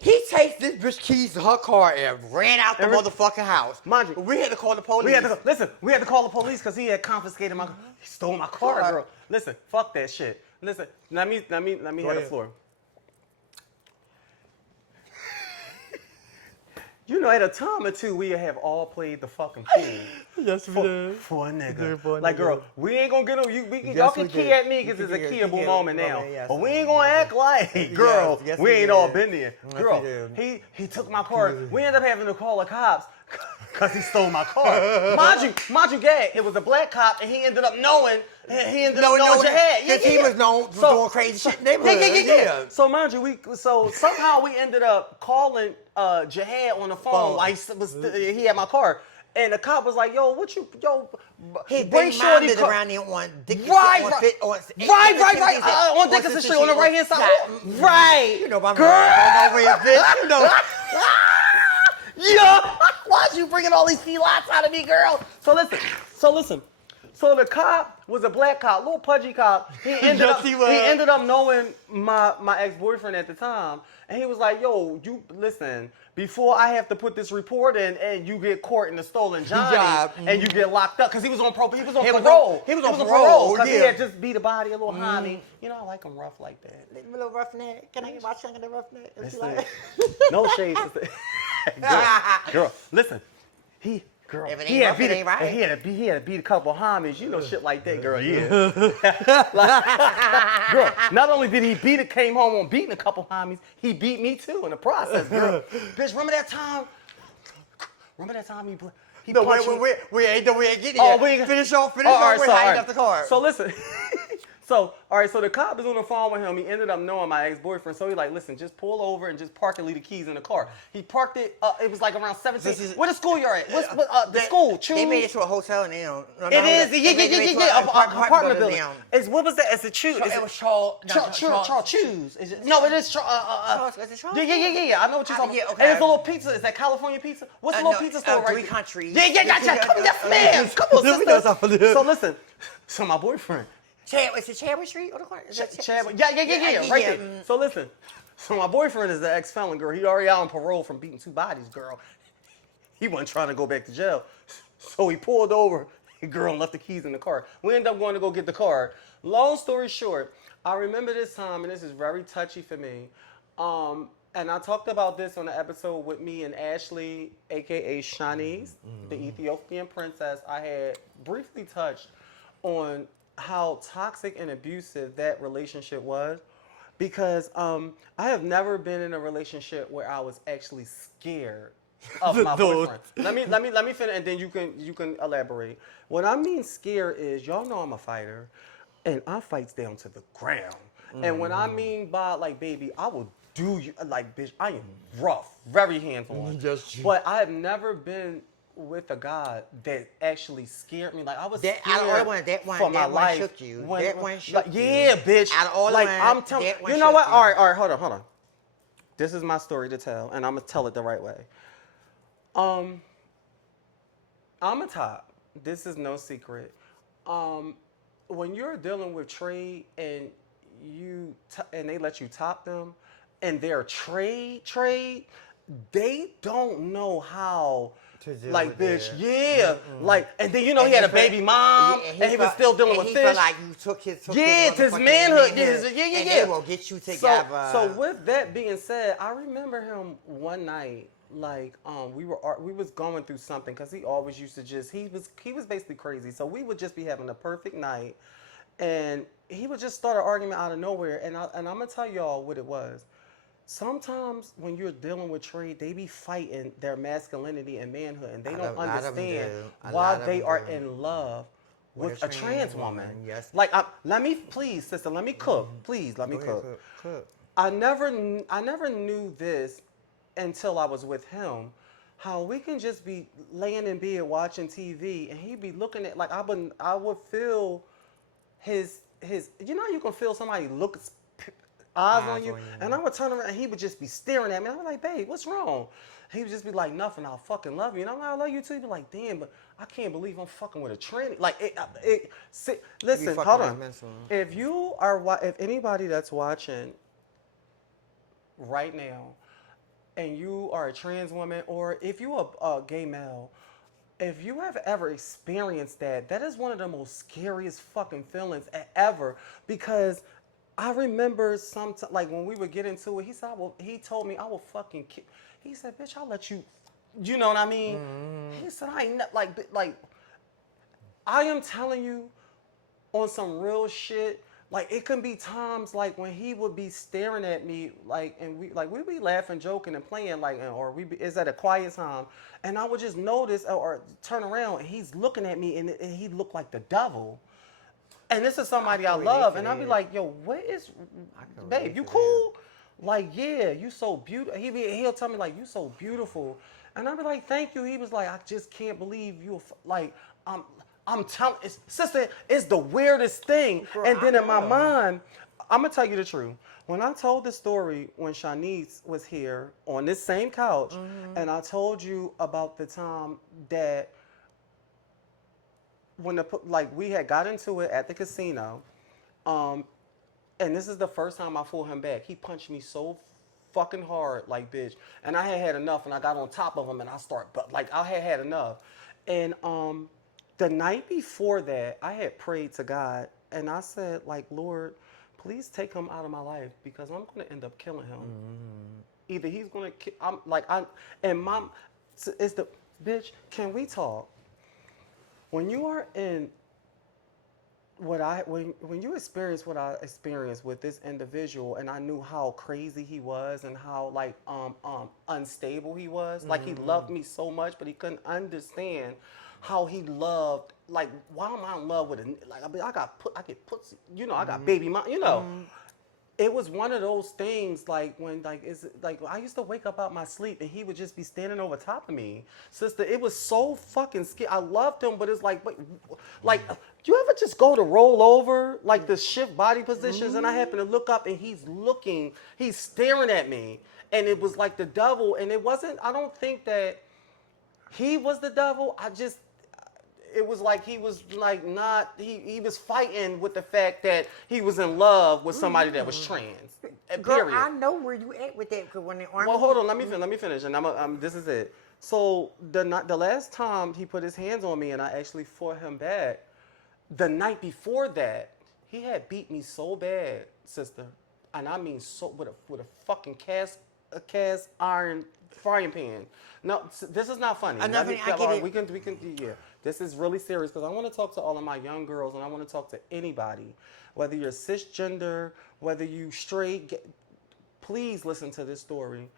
He takes this bitch keys to her car and ran out the motherfucking house. Mind you, we had to call the police. We had to call the police because he had confiscated my. He stole my car, girl. Listen, fuck that shit. Listen, let me hit the floor. You know, at a time or two, we have all played the fucking fool. Yes, we did. For a nigga. Like, girl, we ain't gonna get on. Y'all can key at me because it's a keyable moment now. But we ain't gonna act like, girl, we ain't all been there. Girl, he took my car. We ended up having to call the cops because he stole my car. Mind you, Gag, it was a black cop, and he ended up knowing. He ended up knowing Jihad. Because he was known for doing crazy shit in the neighborhood. Yeah. So mind you, somehow we ended up calling Jihad on the phone while he had my car. And the cop was like, bring Shorty around there on Dickinson Right. On Dickinson Street on the right hand side. Right. You know my man over here, bitch. You know. Yeah. Why'd you bringing all these feelats out of me, girl? So listen. So the cop was a black cop, little pudgy cop. He ended up knowing my ex-boyfriend at the time. And he was like, yo, you listen, before I have to put this report in and you get caught in the stolen Johnny and you get locked up. Because he was on parole. He was on parole. Because he had just beat a body, a little homie. You know, I like him rough like that. A little roughneck. Can I get my chunk of the roughneck? No shade. Girl, listen. He had to beat a couple homies, you know, shit like that, girl. Yeah. Girl, not only did he came home on beating a couple homies, he beat me too in the process, girl. Bitch, remember that time he punched me? We ain't getting yet. Finish off with how you left the car. So listen. So the cop is on the phone with him. He ended up knowing my ex-boyfriend. So he's like, listen, just pull over and just park and leave the keys in the car. He parked it, it was like around 17. Where the school you're at? The school, Choose. They made it to a hotel in there. It is, yeah. Apartment building. What was that? It's a Choose. It was Charles. Choose. No, it is Charles. Is it Charles? Yeah. I know what you're talking about. Okay. And it's a little pizza. Is that California pizza? What's the little pizza store right Three Countries. Yeah. Yes, ma'am. Come on, sister. So listen. So my boyfriend. Is it Chadwick Street or the corner? Chadwick. Yeah, right there. So listen. So my boyfriend is the ex-felon, girl. He already out on parole from beating 2 bodies, girl. He wasn't trying to go back to jail. So he pulled over. The girl left the keys in the car. We ended up going to go get the car. Long story short, I remember this time, and this is very touchy for me. And I talked about this on the episode with me and Ashley, a.k.a. Shanice, the Ethiopian princess. I had briefly touched on how toxic and abusive that relationship was, because I have never been in a relationship where I was actually scared of my boyfriend. Let me finish, and then you can elaborate. What I mean scared is, y'all know I'm a fighter, and I fights down to the ground. And when I mean by like, baby, I will do you like, bitch. I am rough, very hands-on. But I have never been with a guy that actually scared me. Like, I was scared for my life. Shook you. That one shook you. Yeah, bitch. Out of all like, I'm telling you, know what? All right, hold on. This is my story to tell, and I'm gonna tell it the right way. I'm a top. This is no secret. When you're dealing with trade and and they let you top them, and their trade, they don't know how. To deal Like, with bitch, it. yeah. Like, and then, you know, he had a baby mom, Yeah, and he was still dealing with he fish. felt like you took his Yeah, it's his motherfucking manhood. Yeah, and yeah. they will get you together. So with that being said, I remember him one night, like, we was going through something, because he always used to just, he was basically crazy. So we would just be having a perfect night, and he would just start an argument out of nowhere, and I'm gonna tell y'all what it was. Sometimes when you're dealing with trade, they be fighting their masculinity and manhood, and they don't understand why they are in love with a trans woman. Yes. Like, let me, please, sister, let me cook. Please, let me Go ahead, cook. cook. I never knew this until I was with him. How we can just be laying in bed watching TV, and he'd be looking at, like, I would feel his. You know, you can feel somebody look eyes on you, and I would turn around and he would just be staring at me. I was like, babe, what's wrong? He would just be like, nothing, I'll fucking love you. And I'm like, I love you too. He'd be like, damn, but I can't believe I'm fucking with a tranny. Like, listen, hold on. If anybody that's watching right now, and you are a trans woman, or if you are a gay male, if you have ever experienced that, that is one of the most scariest fucking feelings ever, because I remember sometimes, like, when we would get into it, he told me, I will fucking kill. He said, bitch, I'll let you, you know what I mean? Mm-hmm. He said, I ain't not, like, I am telling you on some real shit. Like, it can be times, like, when he would be staring at me, like, and we'd be laughing, joking, and playing, like, or it's at a quiet time, and I would just notice or turn around, and he's looking at me, and he looked like the devil. And this is somebody I love, and I'll be like, yo, what is, babe, you cool? Like, yeah, you so beautiful. He'll tell me, like, you so beautiful. And I'll be like, thank you. He was like, I just can't believe you, like, I'm telling, sister, it's the weirdest thing. Girl, and then in my mind, I'm going to tell you the truth. When I told the story when Shanice was here on this same couch, and I told you about the time that we had got into it at the casino, and this is the first time I fought him back. He punched me so fucking hard, like, bitch, and I had enough, and I got on top of him, and I had enough. And the night before that, I had prayed to God, and I said, like, Lord, please take him out of my life, because I'm gonna end up killing him. Either he's gonna kill. It's the bitch. Can we talk? When you are in when you experience what I experienced with this individual, and I knew how crazy he was and how, like, unstable he was, like, he loved me so much, but he couldn't understand how he loved, like, why am I in love with I get pussy, you know, I got baby mom, you know. It was one of those things, like, when, like, I used to wake up out my sleep and he would just be standing over top of me. Sister, it was so fucking scary. I loved him, but it's like, do you ever just go to roll over, like, the shift body positions, and I happen to look up and he's staring at me, and it was like the devil, and it wasn't, I don't think that he was the devil. It was like he was, like, not, he was fighting with the fact that he was in love with somebody that was trans. Girl, period. I know where you at with that, because when the army... Well, hold on, let me finish, and this is it. So the last time he put his hands on me and I actually fought him back, the night before that, he had beat me so bad, sister, and I mean so, with a fucking cast iron frying pan. No, this is not funny. I get it. We can, yeah. This is really serious, because I want to talk to all of my young girls, and I want to talk to anybody, whether you're cisgender, whether you straight. Please listen to this story.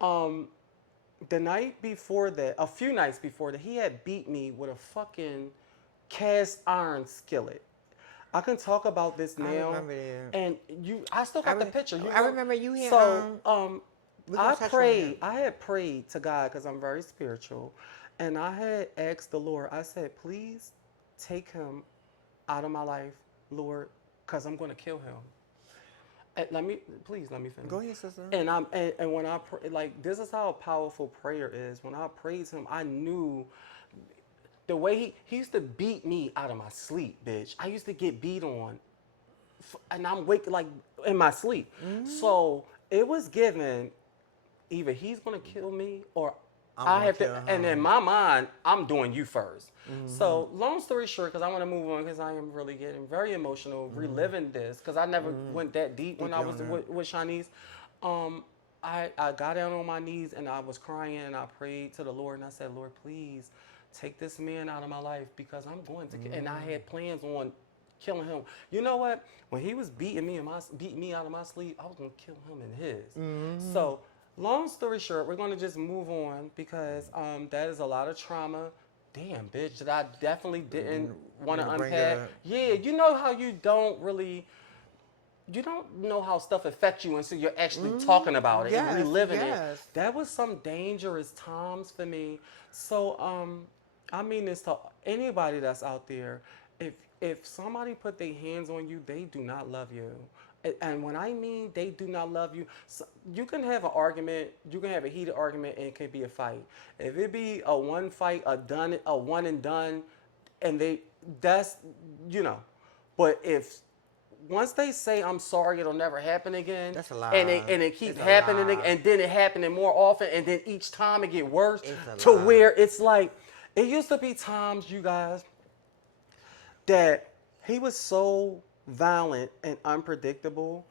The night before that, a few nights before that, he had beat me with a fucking cast iron skillet. I can talk about this now. I remember that. And I still got the picture. I remember you here. So, I had prayed to God, because I'm very spiritual, and I had asked the Lord, I said, please take him out of my life, Lord, because I'm going to kill him. And please let me finish. Go ahead, sister. And when I pray, like, this is how powerful prayer is. When I praised him, I knew the way he used to beat me out of my sleep, bitch. I used to get beat on and I'm waking like in my sleep. So it was given either he's gonna kill me or I have to. And in my mind, I'm doing you first. So long story short, because I want to move on, because I am really getting very emotional reliving this, because I never went that deep when I was with Shanice. I got down on my knees and I was crying and I prayed to the Lord and I said, Lord, please take this man out of my life because I'm going to. And I had plans on killing him. You know what? When he was beating me out of my sleep, I was gonna kill him in his. So long story short, we're gonna just move on because that is a lot of trauma. Damn, bitch, that I definitely didn't want to unpack. Yeah, you know how you don't know how stuff affects you until you're actually talking about it and reliving it. That was some dangerous times for me. So I mean this to anybody that's out there. If somebody put their hands on you, they do not love you. And when I mean they do not love you, so you can have an argument, you can have a heated argument, and it could be a fight. If it be a one fight, a one and done, and that's, you know. But if once they say I'm sorry, it'll never happen again. That's a lie. And it keeps happening, and then it happening more often, and then each time it get worse to where it's like, it used to be times, you guys, that he was so violent and unpredictable.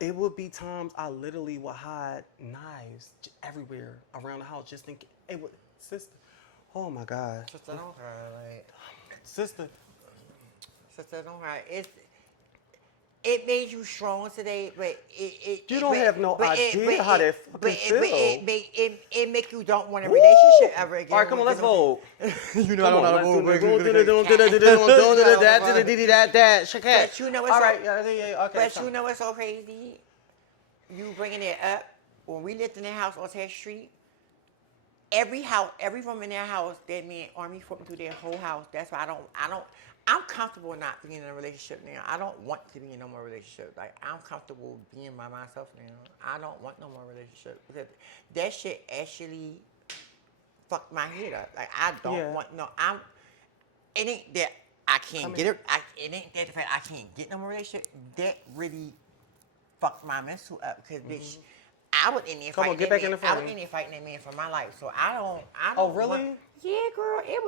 It would be times I literally would hide knives everywhere around the house just in case. It would, sister. Oh my God. Sister, don't cry. Sister. Sister, don't cry. It made you strong today, but you don't have no idea how that fucking feel. It make you don't want a relationship ever again. All right, come on, let's vote. You know I don't know how to vote. But you know what's all right, okay. But you know what's so crazy? You bringing it up when we lived in that house on 10th Street. Every room in that house, that man army fought me through their whole house. That's why I'm comfortable not being in a relationship now. I don't want to be in no more relationship. Like, I'm comfortable being by myself now. I don't want no more relationship because that shit actually fucked my head up. Like, I don't want no. It ain't that I can't get it. It ain't that the fact I can't get no more relationship. That really fucked my mental up because bitch. I was in there fighting that man. I was in there fighting that man for my life. So I don't. Oh really? Yeah, girl. It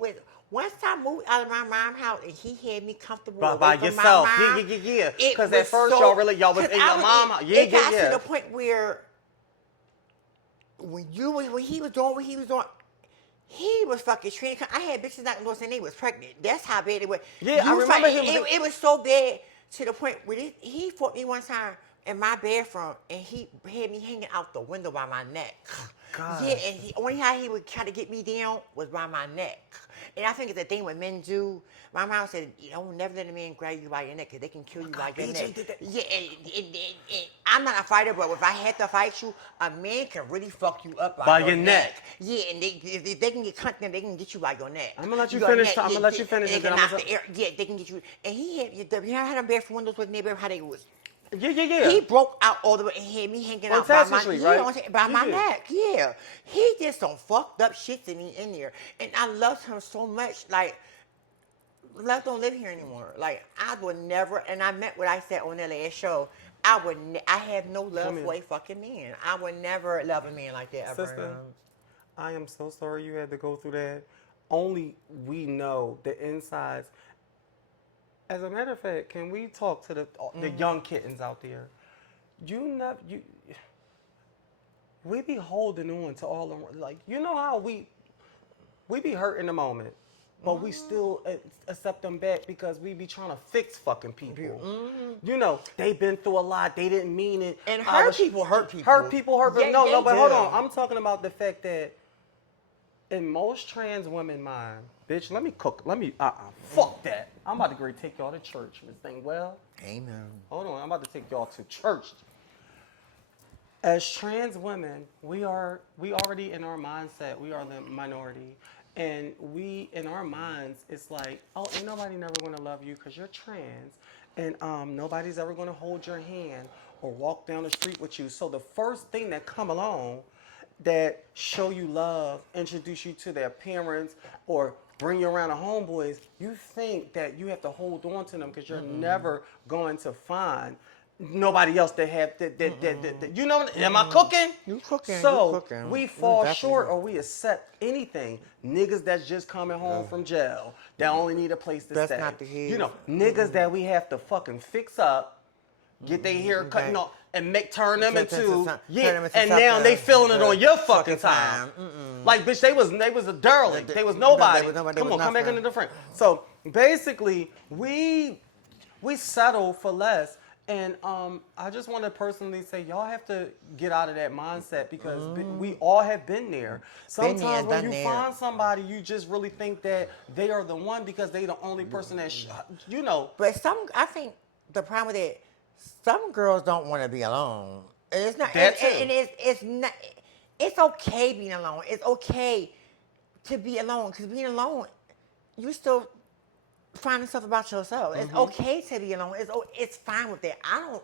was. Once I moved out of my mom's house and he had me comfortable by yourself. Yeah. Because at first y'all was in your mom's house. It got to the point where when he was doing what he was doing, he was fucking treating. I had bitches knocking doors and they was pregnant. That's how bad it was. Yeah, I remember him. It was so bad to the point where he fought me one time in my bathroom and he had me hanging out the window by my neck. God. Yeah, and only how he would try to get me down was by my neck. And I think it's a thing what men do. My mom said, don't never let a man grab you by your neck because they can kill you by your neck. Yeah, and I'm not a fighter, but if I had to fight you, a man can really fuck you up by your neck. Yeah, and if they can get confident, they can get you by your neck. I'm going to let you finish. I'm going to let you finish. Yeah, they can get you. And he had, you know how them bathroom windows was neighbor, how they was. Yeah. He broke out all the way and had me hanging out by my neck. Yeah. He did some fucked up shit to me in there. And I loved him so much. Like, love don't live here anymore. Like, I would never, and I meant what I said on the last show, I have no love for a fucking man. I would never love a man like that ever. Sister, I am so sorry you had to go through that. Only we know the insides. As a matter of fact, can we talk to the young kittens out there? We be holding on to all them, like, you know how we be hurt in the moment, but we still accept them back because we be trying to fix fucking people. You know, they been through a lot. They didn't mean it. And hurt people. Hurt people. No, but hold on. I'm talking about the fact that in most trans women mind, bitch, let me cook. Fuck that. I'm about to go take y'all to church. Miss Thing, well. Amen. Hold on, I'm about to take y'all to church. As trans women, we already in our mindset, we are the minority. And we, in our minds, it's like, oh, ain't nobody never gonna love you because you're trans. And nobody's ever gonna hold your hand or walk down the street with you. So the first thing that come along that show you love, introduce you to their parents, or bring you around the homeboys, you think that you have to hold on to them because you're never going to find nobody else that have that you know. Am I cooking? You cooking? So you cooking. we You fall definitely short, cooking. or we accept anything. Niggas that's just coming home from jail that only need a place to That's stay. not the case. You know, niggas that we have to fucking fix up, get their hair cut, you know, and turn them into and now they feeling it on your fucking time. Like, bitch, they was a derelict. They was nobody. Come on, come back into the frame. So basically, we settle for less. And I just want to personally say, y'all have to get out of that mindset because we all have been there. Sometimes when you find somebody, you just really think that they are the one because they the only person that, you know. But I think the problem with it, some girls don't want to be alone. And it's not. That too. And it's not. It's okay being alone. It's okay to be alone because being alone, you still finding stuff about yourself. It's okay to be alone. It's fine with that. I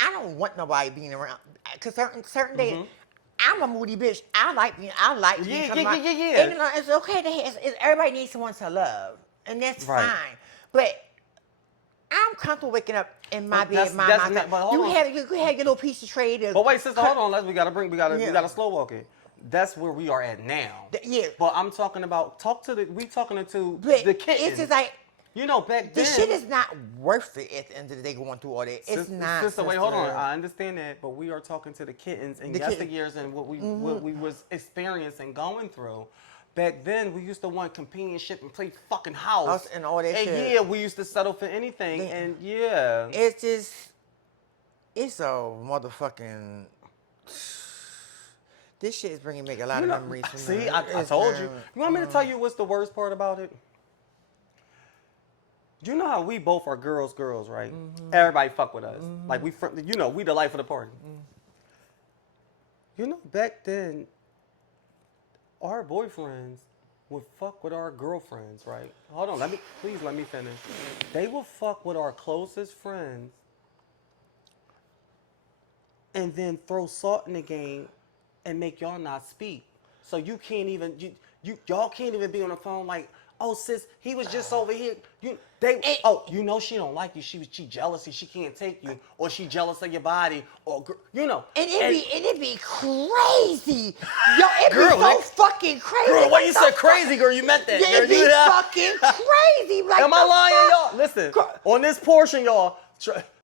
don't want nobody being around. Cause certain days, I'm a moody bitch. I like being. Yeah. And, you know, it's okay to. Everybody needs someone to love, and that's fine. But I'm comfortable waking up in my bed, myself. You have your little piece of trade. But wait, sister, hold on. We gotta slow walk it. That's where we are at now. Yeah. But I'm talking about we talking to the kittens. It's just like. You know, back then. The shit is not worth it at the end of the day going through all that. It's not. Sister, wait, hold on. I understand that, but we are talking to the kittens and yesteryears and what we was experiencing going through. Back then, we used to want companionship and play fucking house. And all that shit. And yeah, we used to settle for anything. And yeah. It's just, it's a motherfucking. This shit is bringing me a lot of memories. See, I told you. You want me to tell you what's the worst part about it? You know how we both are girls, right? Everybody fuck with us. Like we the life of the party. You know, back then, our boyfriends would fuck with our girlfriends, right? Hold on, please let me finish. They would fuck with our closest friends and then throw salt in the game and make y'all not speak. So you can't even, y'all can't even be on the phone like, oh sis, he was just over here. You know she don't like you. She jealous. She can't take you, or she jealous of your body, or you know. And it'd be crazy. Yo, it'd be so fucking crazy. Girl, when you said crazy, girl, you meant that. It'd be fucking crazy. Like, am I lying, y'all? Listen, on this portion, y'all.